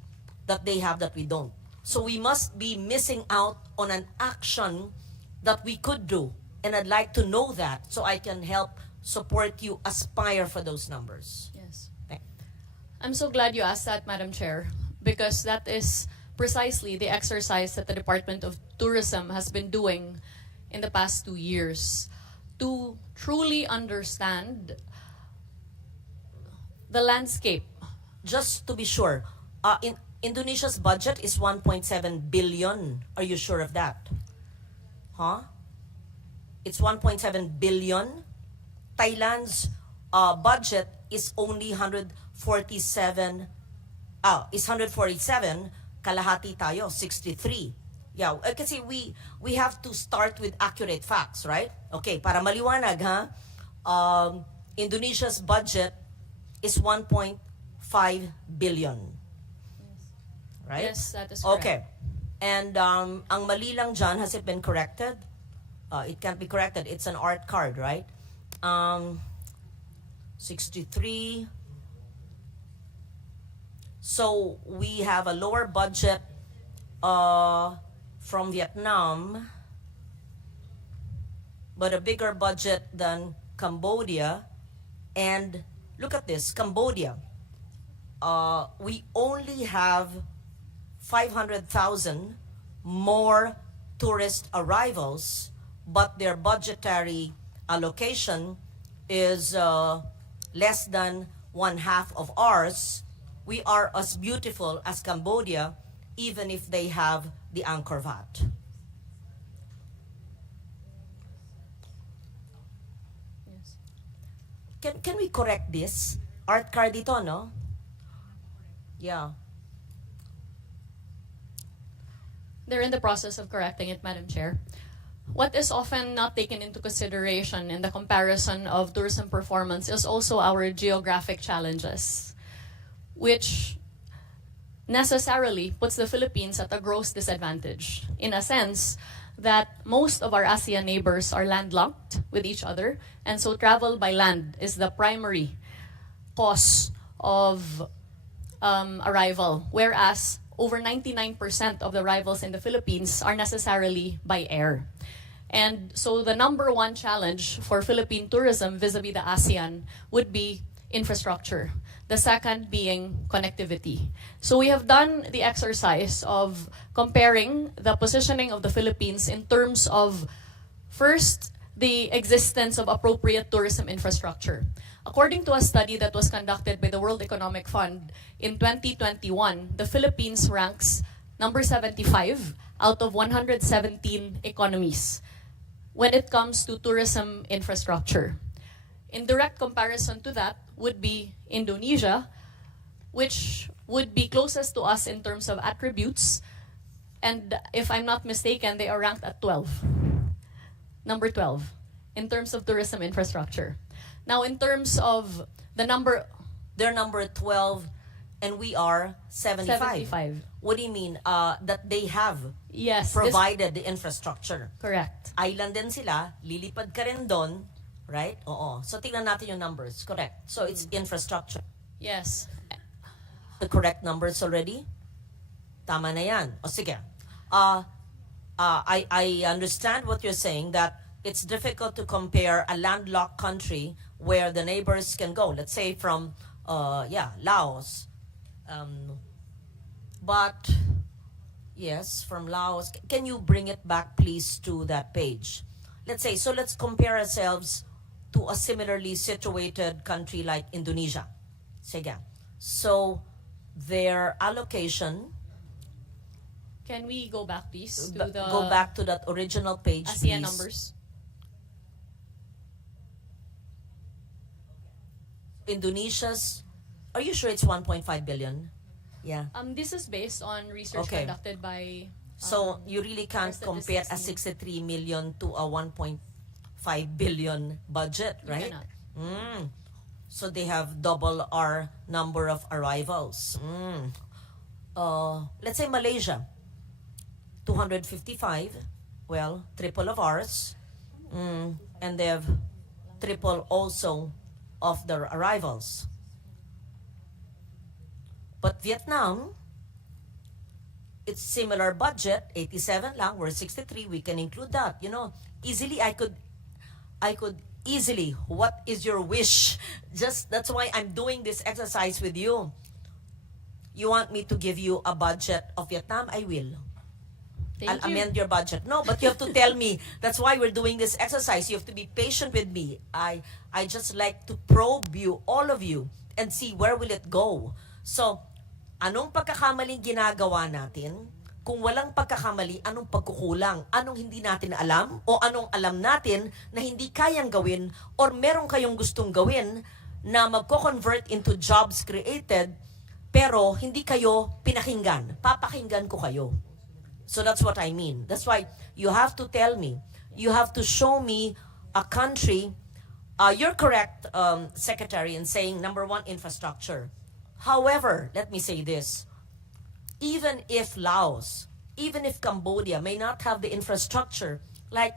that they have that we don't. So we must be missing out on an action that we could do. And I'd like to know that so I can help support you aspire for those numbers. Yes. Thank- I'm so glad you asked that, Madam Chair, because that is precisely the exercise that the Department of Tourism has been doing in the past 2 years to truly understand the landscape. Just to be sure, in Indonesia's budget is 1.7 billion. Are you sure of that? Huh? It's 1.7 billion. Thailand's budget is only 147. Is 147. Kalahati tayo, 63. Yeah, kasi we have to start with accurate facts, right? Okay, para maliwanag, ha? Indonesia's budget is 1.5 billion. Right? Yes, that is correct. Okay. And ang mali lang dyan, has it been corrected? It can't be corrected. It's an art card, right? 63. So we have a lower budget from Vietnam, but a bigger budget than Cambodia. And look at this, Cambodia. We only have 500,000 more tourist arrivals, but their budgetary allocation is less than one half of ours. We are as beautiful as Cambodia, even if they have the Angkor Wat. Yes. Can we correct this? Art card dito, no? Yeah. They're in the process of correcting it, Madam Chair. What is often not taken into consideration in the comparison of tourism performance is also our geographic challenges, which necessarily puts the Philippines at a gross disadvantage, in a sense that most of our ASEAN neighbors are landlocked with each other, and so travel by land is the primary cause of arrival, whereas over 99% of the arrivals in the Philippines are necessarily by air. And so the number one challenge for Philippine tourism vis-a-vis the ASEAN would be infrastructure. The second being connectivity. So we have done the exercise of comparing the positioning of the Philippines in terms of, first, the existence of appropriate tourism infrastructure. According to a study that was conducted by the World Economic Fund in 2021, the Philippines ranks number 75 out of 117 economies when it comes to tourism infrastructure. In direct comparison to that would be Indonesia, which would be closest to us in terms of attributes, and if I'm not mistaken, they are ranked at 12. Number 12 in terms of tourism infrastructure. Now, in terms of the number... They're number 12 and we are 75. 75. What do you mean? That they have Yes. provided the infrastructure. Correct. Island din sila, lilipad ka rin doon, right? Oo. So tingnan natin yung numbers. Correct. So it's infrastructure. Yes. The correct numbers already? Tama na yan. O sige. I understand what you're saying, that it's difficult to compare a landlocked country where the neighbors can go. Let's say from, Laos. But, yes, from Laos. Can you bring it back, please, to that page? Let's say, so let's compare ourselves to a similarly situated country like Indonesia. Sige. So, their allocation... Can we go back, please, to the Go back to that original page, ASEAN please. numbers? Indonesia's, are you sure it's 1.5 billion? Yeah. This is based on research Okay. conducted by... So you really can't our compare a statistics 63 million to a 1.5 billion budget, You right? cannot. So they have double our number of arrivals. Let's say Malaysia, 255, well, triple of ours. And they have triple also of their arrivals. But Vietnam, it's similar budget, 87 lang, we're 63, we can include that. You know, easily I could easily, what is your wish? Just, that's why I'm doing this exercise with you. You want me to give you a budget of Vietnam? I will. I'll Thank you. amend your budget. No, but you have to tell me. That's why we're doing this exercise. You have to be patient with me. I just like to probe you, all of you, and see where will it go. So, anong pagkakamaling ginagawa natin? Kung walang pagkakamali, anong pagkukulang? Anong hindi natin alam? O anong alam natin na hindi kayang gawin? Or meron kayong gustong gawin na magko-convert into jobs created, pero hindi kayo pinakinggan? Papakinggan ko kayo. So that's what I mean. That's why you have to tell me. You have to show me a country You're correct, Secretary, in saying number one, infrastructure. However, let me say this. Even if Laos, even if Cambodia may not have the infrastructure, like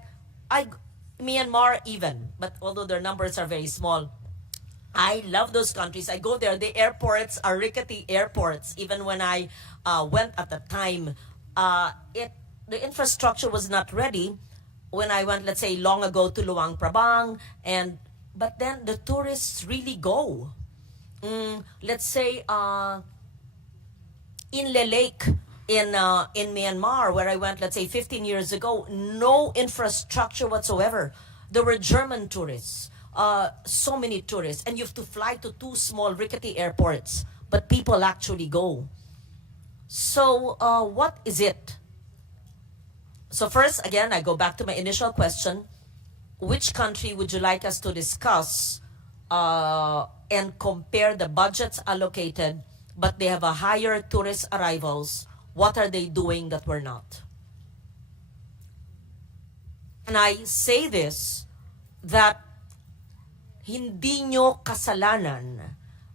Myanmar even, but although their numbers are very small, I love those countries. I go there. The airports are rickety airports. Even when I went at the time, the infrastructure was not ready. When I went, let's say, long ago to Luang Prabang, but then the tourists really go. Let's say in Le Lake in Myanmar, where I went, let's say 15 years ago, no infrastructure whatsoever. There were German tourists, so many tourists, and you have to fly to two small rickety airports, but people actually go. So what is it? So first, again, I go back to my initial question. Which country would you like us to discuss and compare the budgets allocated, but they have a higher tourist arrivals? What are they doing that we're not? And I say this, that hindi nyo kasalanan.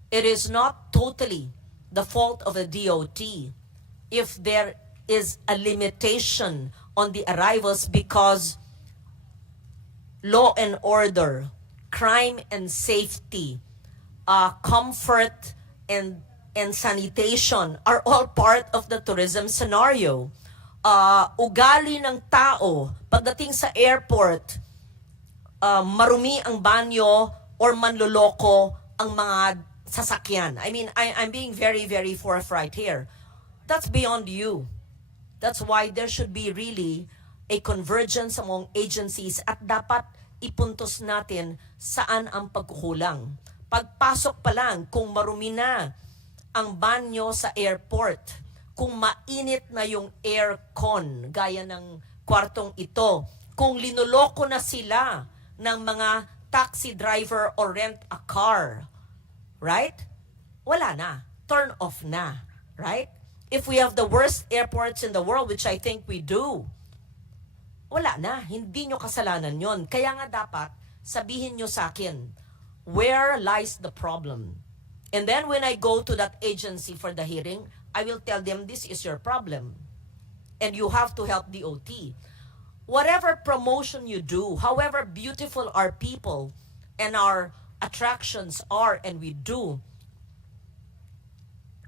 It is not totally the fault of the DOT if there is a limitation on the arrivals, because law and order, crime and safety, comfort and sanitation are all part of the tourism scenario. Ugali ng tao, pagdating sa airport, marumi ang banyo or manloloko ang mga sasakyan. I mean, I'm being very, very forthright here. That's beyond you. That's why there should be really a convergence among agencies at dapat ipuntos natin saan ang pagkukulang. Pagpasok pa lang, kung marumi na ang banyo sa airport, kung mainit na yung aircon, gaya ng kwartong ito, kung linuloko na sila ng mga taxi driver or rent a car, right? Wala na. Turn off na, right? If we have the worst airports in the world, which I think we do, wala na. Hindi nyo kasalanan yon. Kaya nga dapat sabihin nyo sa akin, where lies the problem? And then when I go to that agency for the hearing, I will tell them this is your problem. And you have to help the OT. Whatever promotion you do, however beautiful our people and our attractions are, and we do,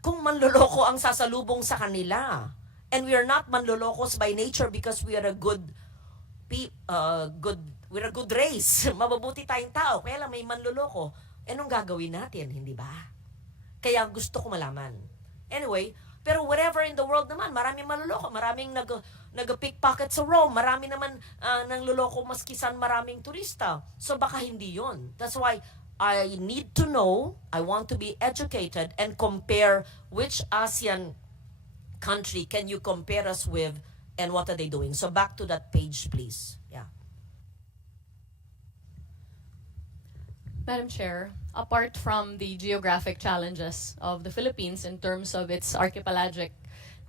kung manloloko ang sasalubong sa kanila, and we are not manlolokos by nature because we are a we're a good race. Mababuti tayong tao, kaya lang may manloloko. Anong gagawin natin, hindi ba? Kaya gusto ko malaman. Anyway, pero wherever in the world naman, maraming manloloko, maraming nag-pickpocket sa Rome, marami naman nangloloko maskisan maraming turista. So baka hindi yon. That's why I need to know, I want to be educated and compare which ASEAN country can you compare us with and what are they doing. So back to that page, please. Yeah. Madam Chair, apart from the geographic challenges of the Philippines in terms of its archipelagic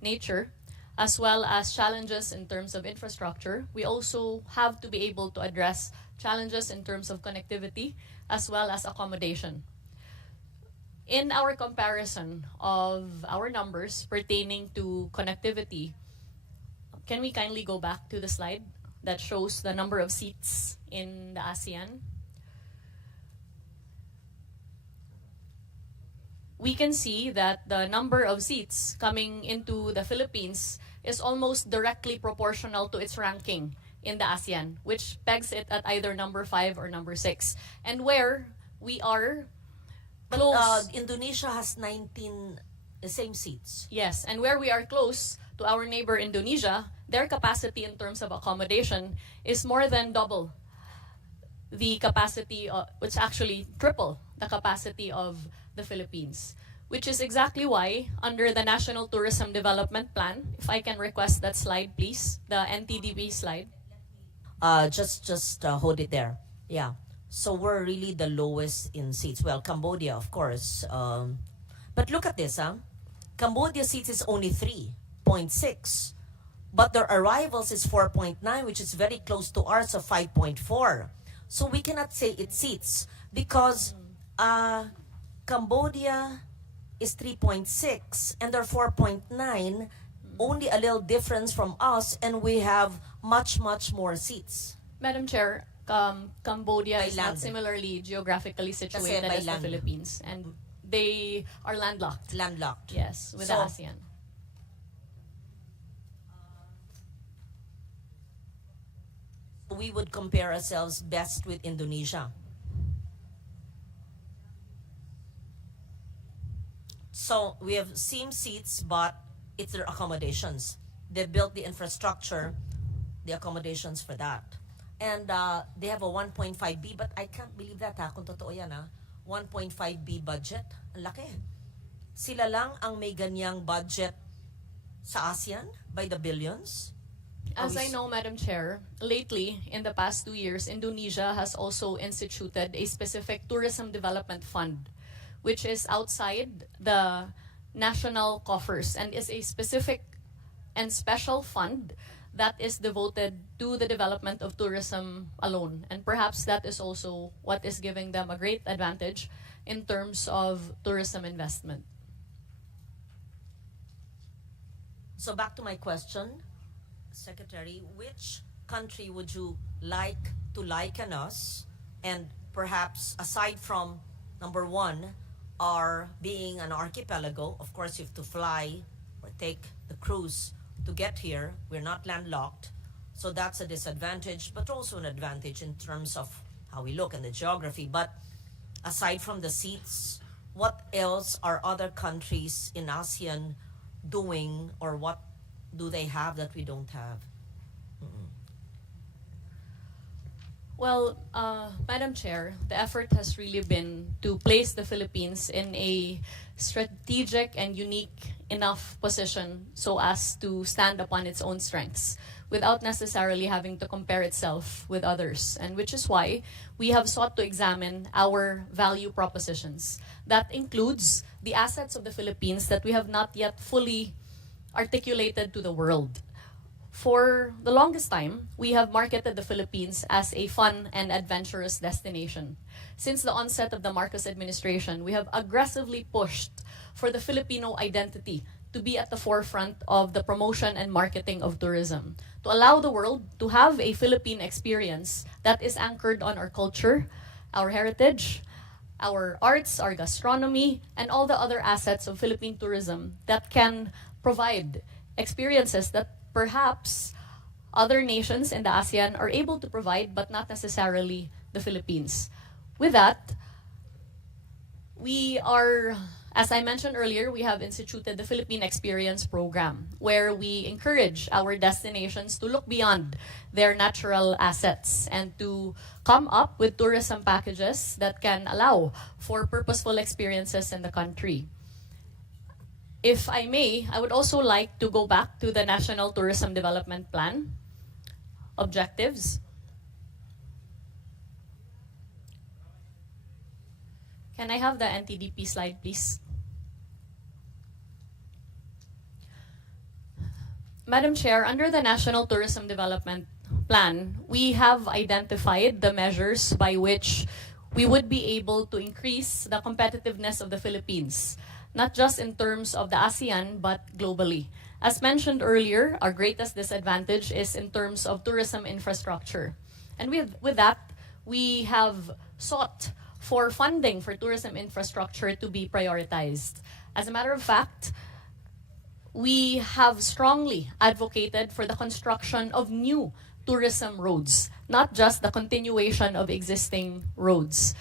nature, as well as challenges in terms of infrastructure, we also have to be able to address challenges in terms of connectivity as well as accommodation. In our comparison of our numbers pertaining to connectivity, can we kindly go back to the slide that shows the number of seats in the ASEAN? We can see that the number of seats coming into the Philippines is almost directly proportional to its ranking in the ASEAN, which pegs it at either number 5 or number 6. And where we are close... But Indonesia has 19 same seats. Yes, and where we are close to our neighbor Indonesia, their capacity in terms of accommodation is more than double the capacity, which actually triple the capacity of the Philippines. Which is exactly why, under the National Tourism Development Plan, if I can request that slide, please, the NTDP slide. Just hold it there. Yeah. So we're really the lowest in seats. Well, Cambodia, of course. But look at this, huh? Cambodia seats is only 3.6. But their arrivals is 4.9, which is very close to ours of 5.4. So we cannot say it's seats because Cambodia is 3.6 and they're 4.9, only a little difference from us, and we have much more seats. Madam Chair, Cambodia By is land. not similarly geographically situated by as the land. Philippines, and they are landlocked. Landlocked. Yes, with So, the ASEAN. we would compare ourselves best with Indonesia. So we have same seats, but it's their accommodations. They built the infrastructure, the accommodations for that. And they have a 1.5B, but I can't believe that ha, kung totoo yan ha. 1.5B budget, ang laki. Sila lang ang may ganyang budget sa ASEAN by the billions. As I know, Madam Chair, lately, in the past 2 years, Indonesia has also instituted a specific tourism development fund, which is outside the national coffers and is a specific and special fund that is devoted to the development of tourism alone. And perhaps that is also what is giving them a great advantage in terms of tourism investment. So back to my question, Secretary, which country would you like to liken us? And perhaps aside from number one, our being an archipelago, of course you have to fly or take the cruise to get here. We're not landlocked. So that's a disadvantage, but also an advantage in terms of how we look and the geography. But aside from the seats, what else are other countries in ASEAN doing, or what do they have that we don't have? Well, Madam Chair, the effort has really been to place the Philippines in a strategic and unique enough position so as to stand upon its own strengths without necessarily having to compare itself with others, and which is why we have sought to examine our value propositions. That includes the assets of the Philippines that we have not yet fully articulated to the world. For the longest time, we have marketed the Philippines as a fun and adventurous destination. Since the onset of the Marcos administration, we have aggressively pushed for the Filipino identity to be at the forefront of the promotion and marketing of tourism, to allow the world to have a Philippine experience that is anchored on our culture, our heritage, our arts, our gastronomy, and all the other assets of Philippine tourism that can provide experiences that perhaps other nations in the ASEAN are able to provide, but not necessarily the Philippines. With that, we are, as I mentioned earlier, we have instituted the Philippine Experience Program, where we encourage our destinations to look beyond their natural assets and to come up with tourism packages that can allow for purposeful experiences in the country. If I may, I would also like to go back to the National Tourism Development Plan objectives. Can I have the NTDP slide, please? Madam Chair, under the National Tourism Development Plan, we have identified the measures by which we would be able to increase the competitiveness of the Philippines, not just in terms of the ASEAN, but globally. As mentioned earlier, our greatest disadvantage is in terms of tourism infrastructure. And with that, we have sought for funding for tourism infrastructure to be prioritized. As a matter of fact, we have strongly advocated for the construction of new tourism roads, not just the continuation of existing roads.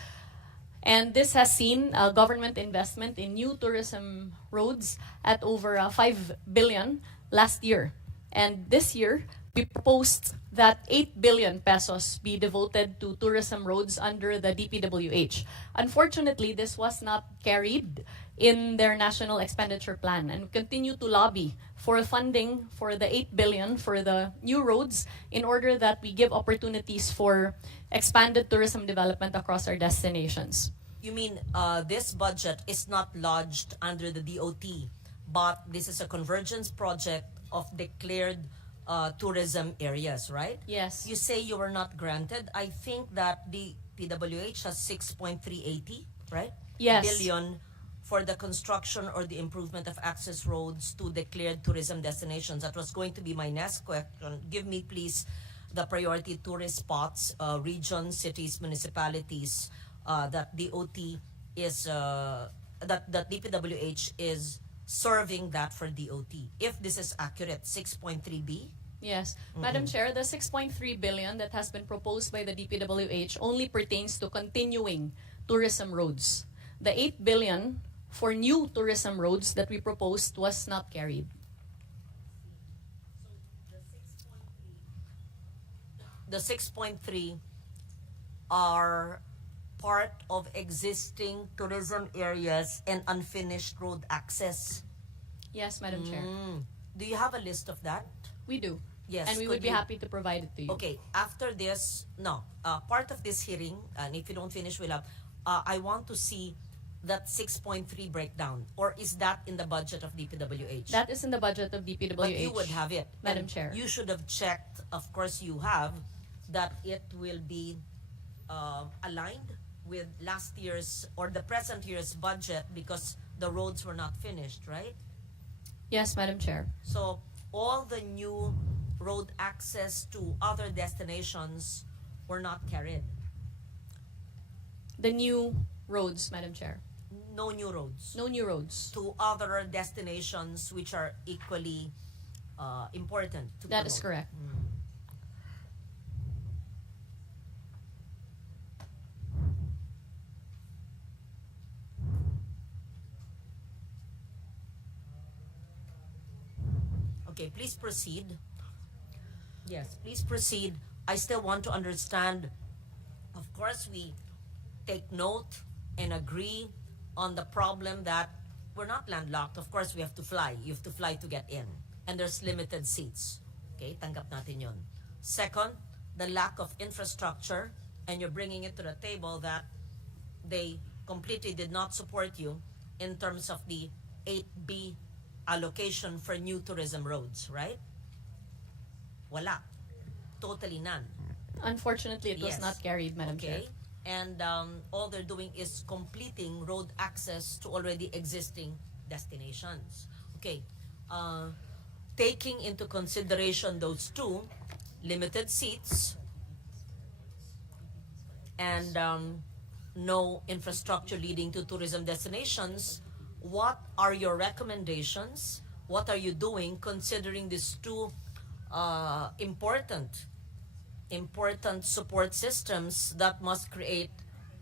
And this has seen government investment in new tourism roads at over 5 billion last year. And this year, we proposed that 8 billion pesos be devoted to tourism roads under the DPWH. Unfortunately, this was not carried in their national expenditure plan, and we continue to lobby for funding for the 8 billion for the new roads in order that we give opportunities for expanded tourism development across our destinations. You mean this budget is not lodged under the DOT, but this is a convergence project of declared tourism areas, right? Yes. You say you were not granted. I think that the PWH has 6.380, right? Yes. Billion for the construction or the improvement of access roads to declared tourism destinations. That was going to be my next question. Give me, please, the priority tourist spots, regions, cities, municipalities that DOT is that DPWH is serving that for DOT. If this is accurate, 6.3B. Yes. Madam Chair, the 6.3 billion that has been proposed by the DPWH only pertains to continuing tourism roads. The 8 billion for new tourism roads that we proposed was not carried. The 6.3 are part of existing tourism areas and unfinished road access. Yes, Madam Chair. Do you have a list of that? We do. Yes. And we could would be you- happy to provide it to you. Okay, after this, no, part of this hearing, and if you don't finish, we'll have, I want to see that 6.3 breakdown, or is that in the budget of DPWH? That is in the budget of DPWH. But you would have it. Madam And Chair. You should have checked, of course you have, that it will be aligned with last year's or the present year's budget because the roads were not finished, right? Yes, Madam Chair. So all the new road access to other destinations were not carried. The new roads, Madam Chair. No new roads. No new roads. To other destinations which are equally important to That is promote. correct. Okay, please proceed. Yes, please proceed. I still want to understand. Of course, we take note and agree on the problem that we're not landlocked. Of course, we have to fly. You have to fly to get in. And there's limited seats. Okay, tanggap natin yun. Second, the lack of infrastructure, and you're bringing it to the table that they completely did not support you in terms of the 8B allocation for new tourism roads, right? Wala. Totally none. Unfortunately, it was Yes. not carried, Madam Chair. Okay? And all they're doing is completing road access to already existing destinations. Okay. Taking into consideration those two, limited seats and no infrastructure leading to tourism destinations, what are your recommendations? What are you doing considering these two important support systems that must create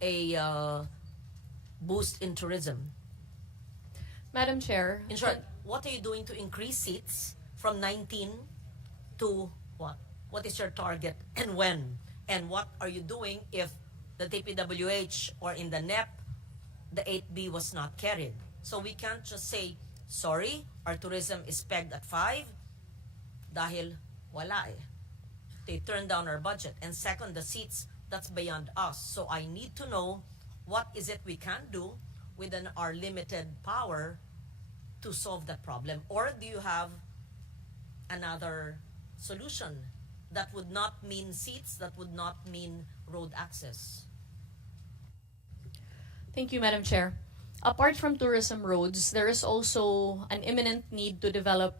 a boost in tourism? Madam Chair. In short, what are you doing to increase seats from 19 to what? What is your target and when? And what are you doing if the DPWH or in the NEP, the 8B was not carried? So we can't just say, sorry, our tourism is pegged at 5 dahil wala eh. They turned down our budget. And second, the seats, that's beyond us. So I need to know what is it we can do within our limited power to solve that problem. Or do you have another solution that would not mean seats, that would not mean road access? Thank you, Madam Chair. Apart from tourism roads, there is also an imminent need to develop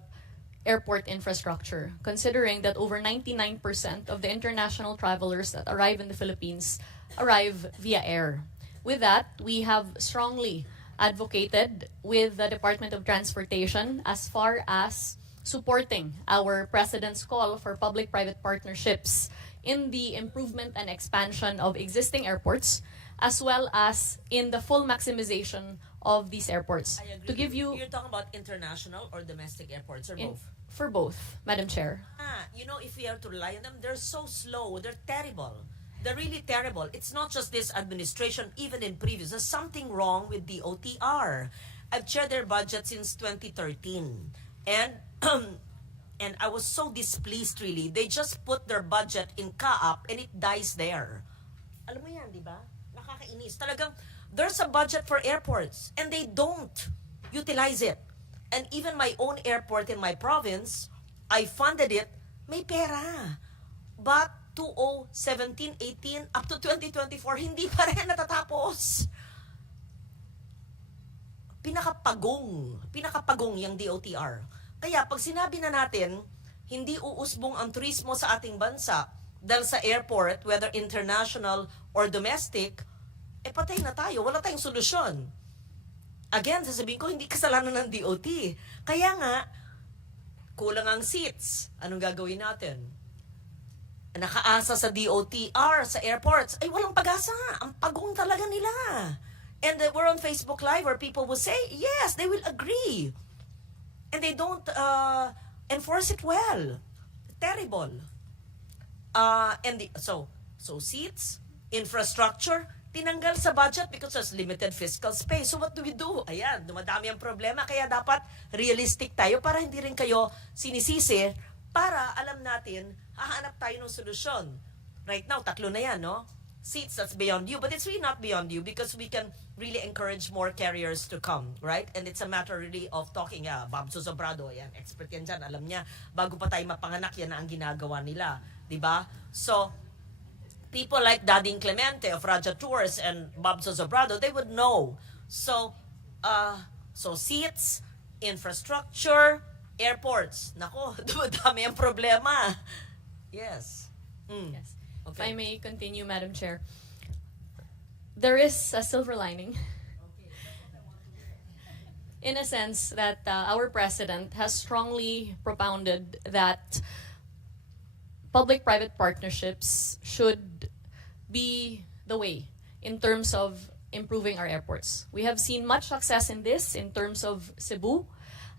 airport infrastructure, considering that over 99% of the international travelers that arrive in the Philippines arrive via air. With that, we have strongly advocated with the Department of Transportation as far as supporting our President's call for public-private partnerships in the improvement and expansion of existing airports, as well as in the full maximization of these airports. I agree. To give you You're talking about international or domestic airports or both? for both, Madam Chair. You know, if we are to rely on them, they're so slow. They're terrible. They're really terrible. It's not just this administration, even in previous. There's something wrong with the OTR. I've chaired their budget since 2013. And and I was so displeased, really. They just put their budget in CAAP and it dies there. Alam mo yan, di ba? Nakakainis. Talagang, there's a budget for airports and they don't utilize it. And even my own airport in my province, I funded it may pera. But 2017, 18, up to 2024, hindi pa rin natatapos. Pinakapagong yung DOTR. Kaya pag sinabi na natin, hindi uusbong ang turismo sa ating bansa dahil sa airport, whether international or domestic, patay na tayo. Wala tayong solusyon. Again, sasabihin ko, hindi kasalanan ng DOT. Kaya nga, kulang ang seats. Anong gagawin natin? Nakaasa sa DOTR, sa airports, ay walang pag-asa. Ang pagong talaga nila. And we're on Facebook Live where people will say, yes, they will agree. And they don't enforce it well. Terrible. So seats, infrastructure, tinanggal sa budget because there's limited fiscal space. So what do we do? Ayan, dumadami ang problema. Kaya dapat realistic tayo para hindi rin kayo sinisisi, para alam natin, hahanap tayo ng solusyon. Right now, 3 na yan, no? Seats, that's beyond you. But it's really not beyond you because we can really encourage more carriers to come, right? And it's a matter really of talking. Bob Sobrado, yan, expert yan dyan. Alam niya, bago pa tayo mapanganak, yan na ang ginagawa nila. Diba? So, people like Dading Clemente of Raja Tours and Bob Sobrado, they would know. So seats, infrastructure, airports. Nako, dumadami ang problema. Yes. Yes. If Okay. I may continue, Madam Chair. There is a silver lining. In a sense that our president has strongly propounded that public-private partnerships should be the way in terms of improving our airports. We have seen much success in this in terms of Cebu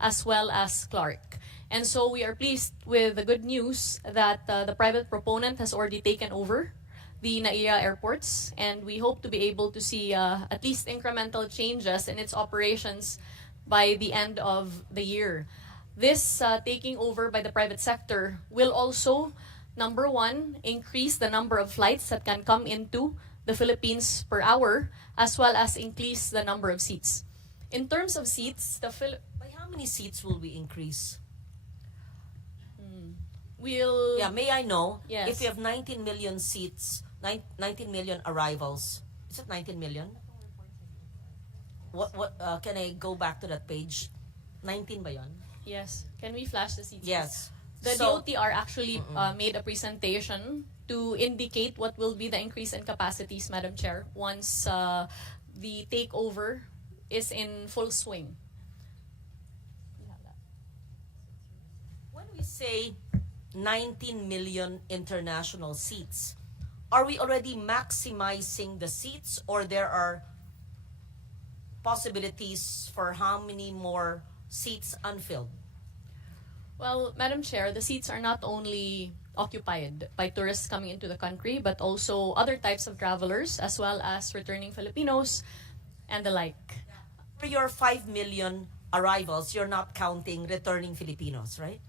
as well as Clark. And so we are pleased with the good news that the private proponent has already taken over the NAIA airports, and we hope to be able to see at least incremental changes in its operations by the end of the year. This taking over by the private sector will also, number one, increase the number of flights that can come into the Philippines per hour, as well as increase the number of seats. In terms of seats, By how many seats will we increase? will Yeah, may I know, Yes. if you have 19 million seats, 19 million arrivals, is it 19 million? What can I go back to that page? 19 ba yun? Yes. Can we flash the seats? Yes. The So, DOTR actually made a presentation to indicate what will be the increase in capacities, Madam Chair, once the takeover is in full swing. when we say 19 million international seats, are we already maximizing the seats, or there are possibilities for how many more seats unfilled? Well, Madam Chair, the seats are not only occupied by tourists coming into the country, but also other types of travelers, as well as returning Filipinos and the like. For your 5 million arrivals, you're not counting returning Filipinos, right?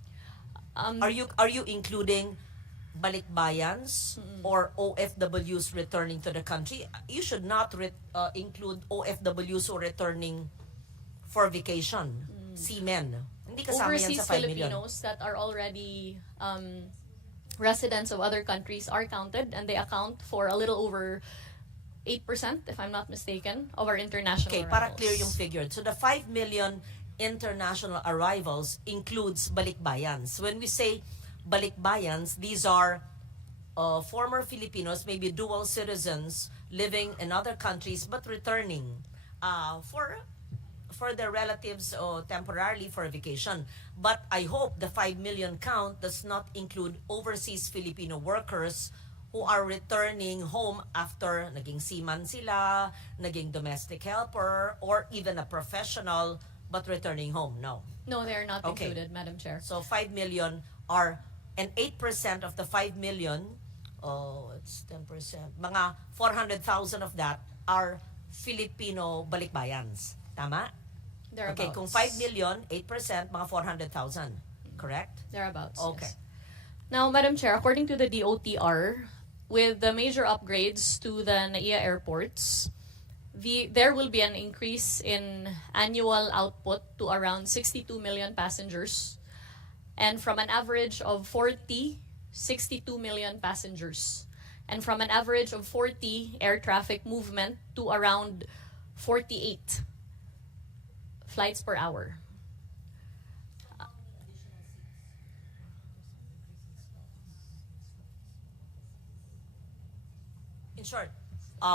Are you including balikbayans or OFWs returning to the country? You should not include OFWs who are returning for vacation, seamen. Hindi kasama yan Overseas sa 5 million. Filipinos that are already residents of other countries are counted, and they account for a little over 8%, if I'm not mistaken, of our international Okay, arrivals. para clear yung figure. So the 5 million international arrivals includes balikbayans. When we say balikbayans, these are former Filipinos, maybe dual citizens living in other countries but returning for their relatives temporarily for a vacation. But I hope the 5 million count does not include overseas Filipino workers who are returning home after naging seaman sila, naging domestic helper, or even a professional but returning home. No. No, they are not Okay. included, Madam Chair. So 5 million are, and 8% of the 5 million, it's 10%, mga 400,000 of that are Filipino balikbayans. Tama? Thereabouts. Okay, kung 5 million, 8%, mga 400,000. Correct? Thereabouts. Okay. Yes. Now, Madam Chair, according to the DOTR, with the major upgrades to the NAIA airports, there will be an increase in annual output to around 62 million passengers. and from an average of 40, 62 million passengers. And from an average of 40 air traffic movement to around 48 flights per hour. In short,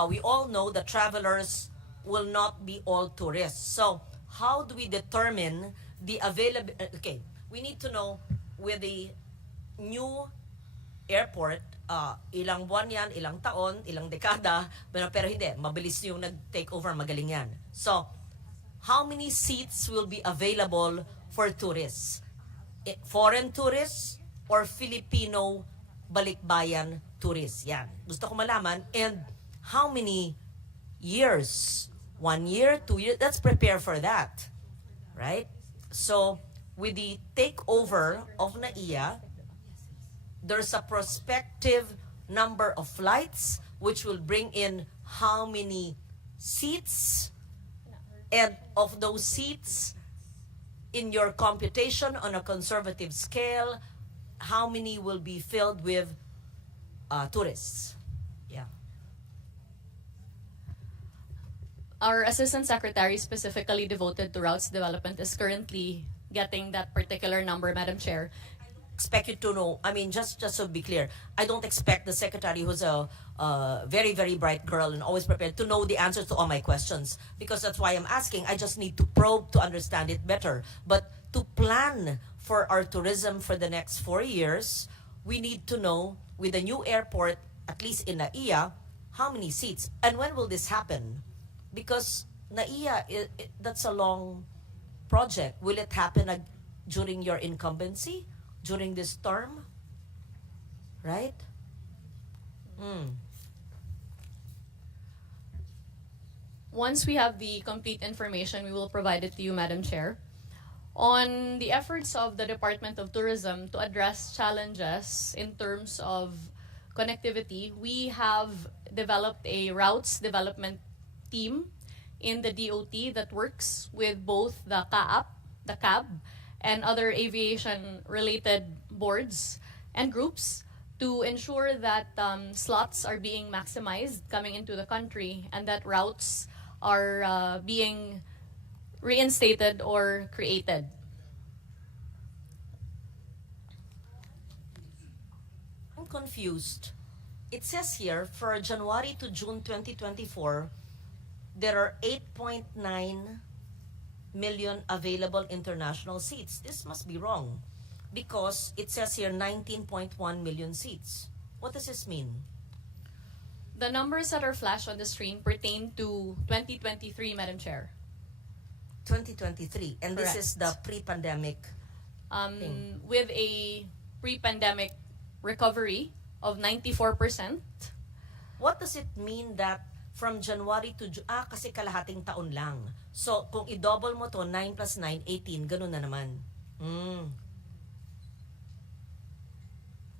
we all know that travelers will not be all tourists. So, how do we determine the available? Okay, we need to know with the new airport, ilang buwan yan, ilang taon, ilang dekada, pero hindi, mabilis yung nag-take over, magaling yan. So, how many seats will be available for tourists? Foreign tourists or Filipino balikbayan tourists? Yan. Gusto ko malaman. And how many years? 1 year, 2 years? Let's prepare for that. Right? So, with the takeover of NAIA, there's a prospective number of flights which will bring in how many seats, and of those seats, in your computation on a conservative scale, how many will be filled with tourists? Yeah. Our Assistant Secretary specifically devoted to routes development is currently getting that particular number, Madam Chair. Expect you to know, I mean, just to be clear, I don't expect the secretary, who's a very, very bright girl and always prepared, to know the answers to all my questions, because that's why I'm asking. I just need to probe to understand it better. But to plan for our tourism for the next 4 years, we need to know, with the new airport, at least in NAIA, how many seats, and when will this happen? Because NAIA, that's a long project. Will it happen during your incumbency? During this term? Right? Once we have the complete information, we will provide it to you, Madam Chair. On the efforts of the Department of Tourism to address challenges in terms of connectivity, we have developed a routes development team in the DOT that works with both the CAB, and other aviation-related boards and groups to ensure that slots are being maximized coming into the country and that routes are being reinstated or created. I'm confused. It says here, for January to June 2024, there are 8.9 million available international seats. This must be wrong, because it says here 19.1 million seats. What does this mean? The numbers that are flashed on the screen pertain to 2023, Madam Chair. 2023, and this Correct. is the pre-pandemic thing. With a pre-pandemic recovery of 94%. What does it mean that from January to June? Kasi kalahating taon lang. So, kung i-double mo to, 9 plus 9, 18, ganun na naman.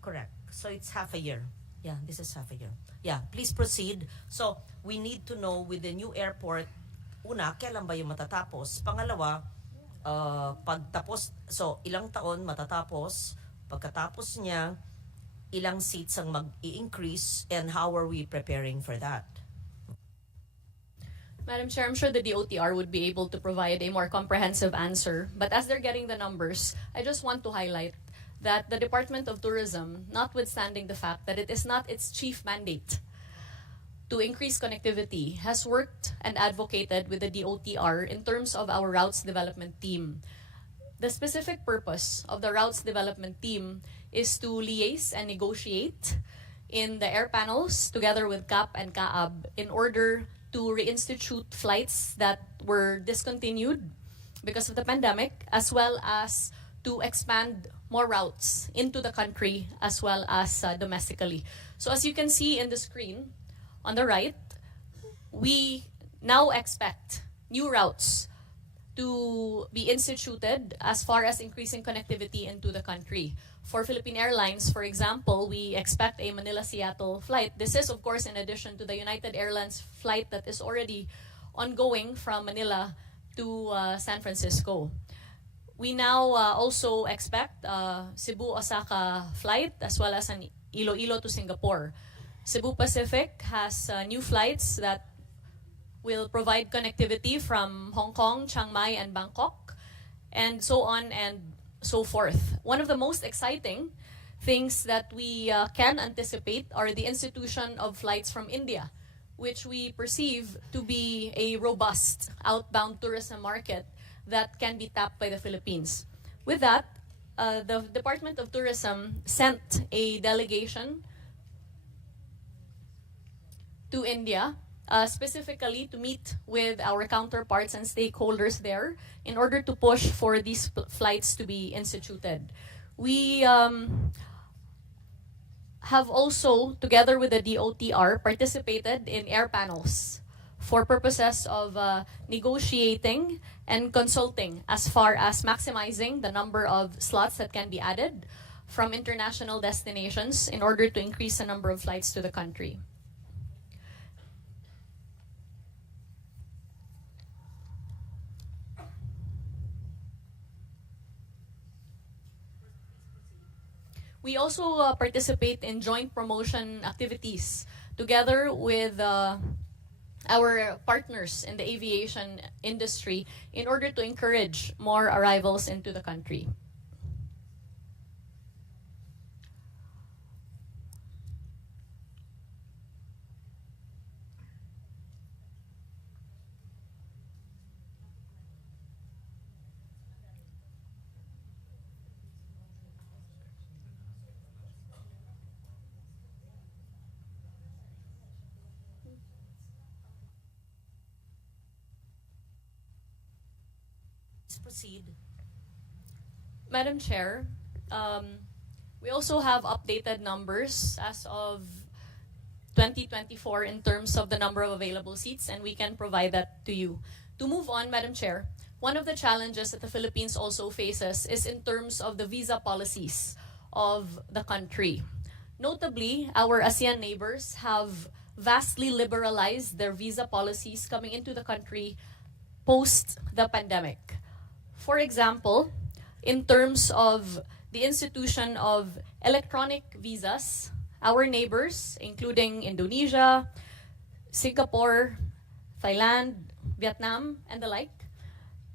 Correct. So, it's half a year. Yeah, this is half a year. Yeah, please proceed. So, we need to know with the new airport, una, kailan ba yung matatapos? Pangalawa, pagtapos, so, ilang taon matatapos? Pagkatapos niya, ilang seats ang mag-i-increase, and how are we preparing for that? Madam Chair, I'm sure the DOTR would be able to provide a more comprehensive answer. But as they're getting the numbers, I just want to highlight that the Department of Tourism, notwithstanding the fact that it is not its chief mandate to increase connectivity, has worked and advocated with the DOTR in terms of our routes development team. The specific purpose of the routes development team is to liaise and negotiate in the air panels together with CAP and CAAB in order to reinstitute flights that were discontinued because of the pandemic, as well as to expand more routes into the country as well as domestically. So as you can see in the screen on the right, we now expect new routes to be instituted as far as increasing connectivity into the country. For Philippine Airlines, for example, we expect a Manila-Seattle flight. This is, of course, in addition to the United Airlines flight that is already ongoing from Manila to San Francisco. We now also expect Cebu-Osaka flight as well as an Iloilo to Singapore. Cebu Pacific has new flights that will provide connectivity from Hong Kong, Chiang Mai, and Bangkok, and so on and so forth. One of the most exciting things that we can anticipate are the institution of flights from India, which we perceive to be a robust outbound tourism market that can be tapped by the Philippines. With that, the Department of Tourism sent a delegation to India, specifically to meet with our counterparts and stakeholders there in order to push for these flights to be instituted. We have also, together with the DOTR, participated in air panels for purposes of negotiating and consulting as far as maximizing the number of slots that can be added from international destinations in order to increase the number of flights to the country. We also participate in joint promotion activities together with our partners in the aviation industry in order to encourage more arrivals into the country. Please proceed. Madam Chair, we also have updated numbers as of 2024 in terms of the number of available seats, and we can provide that to you. To move on, Madam Chair, one of the challenges that the Philippines also faces is in terms of the visa policies of the country. Notably, our ASEAN neighbors have vastly liberalized their visa policies coming into the country post the pandemic. For example, in terms of the institution of electronic visas, our neighbors, including Indonesia, Singapore, Thailand, Vietnam, and the like,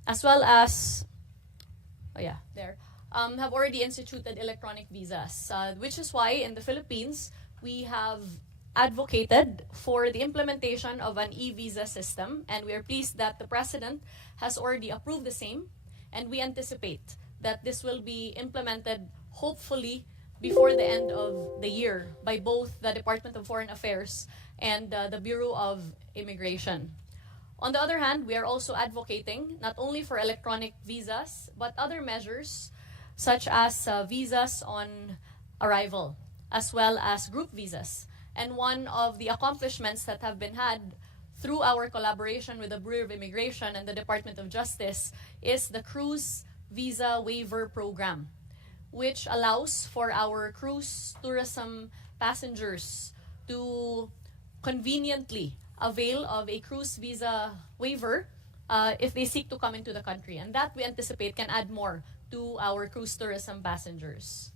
as well as, have already instituted electronic visas, which is why in the Philippines, we have advocated for the implementation of an e-visa system, and we are pleased that the President has already approved the same, and we anticipate that this will be implemented hopefully before the end of the year by both the Department of Foreign Affairs and the Bureau of Immigration. On the other hand, we are also advocating not only for electronic visas, but other measures such as visas on arrival, as well as group visas. And one of the accomplishments that have been had through our collaboration with the Bureau of Immigration and the Department of Justice is the Cruise Visa Waiver Program, which allows for our cruise tourism passengers to conveniently avail of a cruise visa waiver if they seek to come into the country. And that we anticipate can add more to our cruise tourism passengers.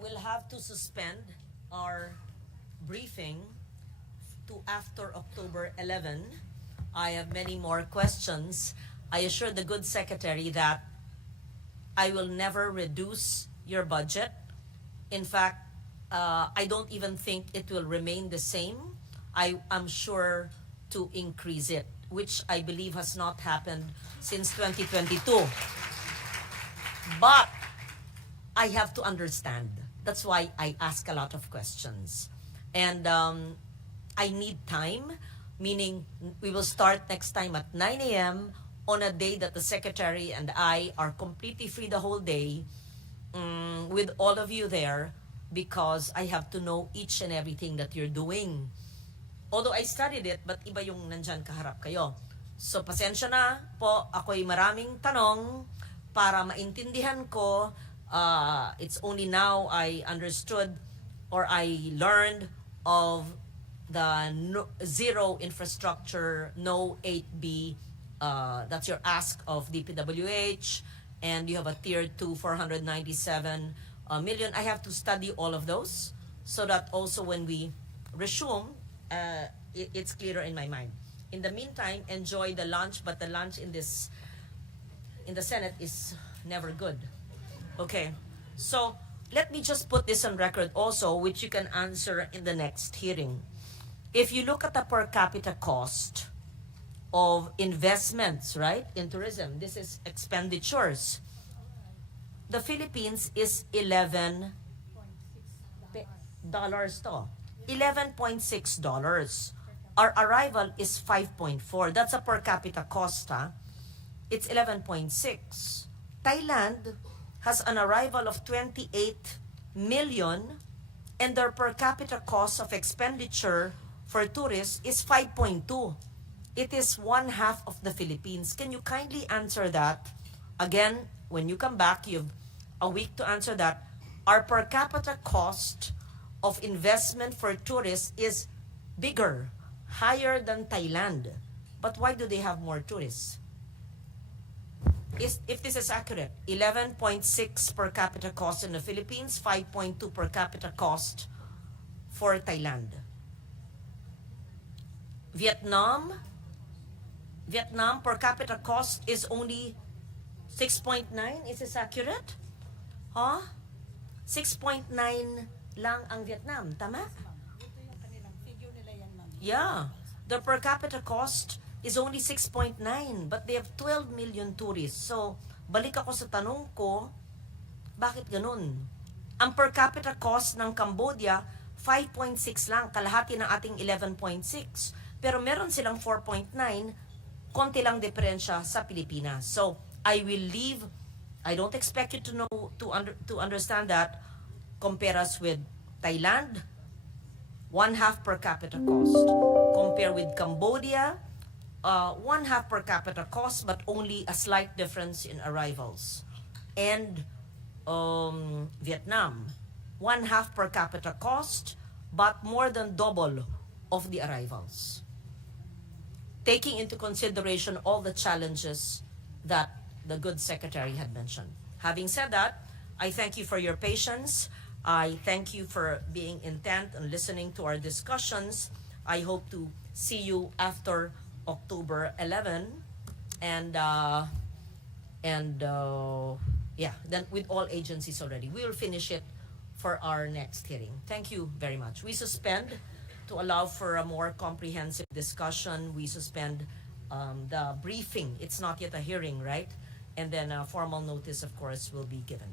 we'll have to suspend our briefing to after October 11. I have many more questions. I assure the good secretary that I will never reduce your budget. In fact, I don't even think it will remain the same. I am sure to increase it, which I believe has not happened since 2022. But I have to understand. That's why I ask a lot of questions. And I need time, meaning we will start next time at 9 a.m. on a day that the secretary and I are completely free the whole day, with all of you there, because I have to know each and everything that you're doing. Although I studied it, but iba yung nandyan kaharap kayo. So pasensya na po, ako'y maraming tanong para maintindihan ko. It's only now I understood or I learned of the zero infrastructure, no 8B. That's your ask of DPWH, and you have a tier 2 497 million. I have to study all of those so that also when we resume, it's clearer in my mind. In the meantime, enjoy the lunch, but the lunch in the Senate is never good. Okay, so let me just put this on record also, which you can answer in the next hearing. If you look at the per capita cost of investments, right, in tourism, this is expenditures. The Philippines is $11 to. $11.6. Our arrival is 5.4. That's a per capita cost, ha? It's 11.6. Thailand has an arrival of 28 million and their per capita cost of expenditure for tourists is 5.2. It is one half of the Philippines. Can you kindly answer that? Again, when you come back, you have a week to answer that. Our per capita cost of investment for tourists is bigger, higher than Thailand. But why do they have more tourists? If this is accurate, 11.6 per capita cost in the Philippines, 5.2 per capita cost for Thailand. Vietnam per capita cost is only 6.9. Is this accurate? Huh? 6.9 lang ang Vietnam, tama? Yeah. The per capita cost is only 6.9, but they have 12 million tourists. So, balik ako sa tanong ko, bakit ganun? Ang per capita cost ng Cambodia, 5.6 lang, kalahati ng ating 11.6. Pero meron silang 4.9, konti lang diferensya sa Pilipinas. So, I will leave, I don't expect you to know, to understand that, compare us with Thailand, one half per capita cost. Compare with Cambodia, one half per capita cost, but only a slight difference in arrivals. And Vietnam, one half per capita cost, but more than double of the arrivals. Taking into consideration all the challenges that the good secretary had mentioned. Having said that, I thank you for your patience. I thank you for being intent and listening to our discussions. I hope to see you after October 11, and yeah, then with all agencies already. We will finish it for our next hearing. Thank you very much. We suspend to allow for a more comprehensive discussion. We suspend the briefing. It's not yet a hearing, right? And then a formal notice, of course, will be given.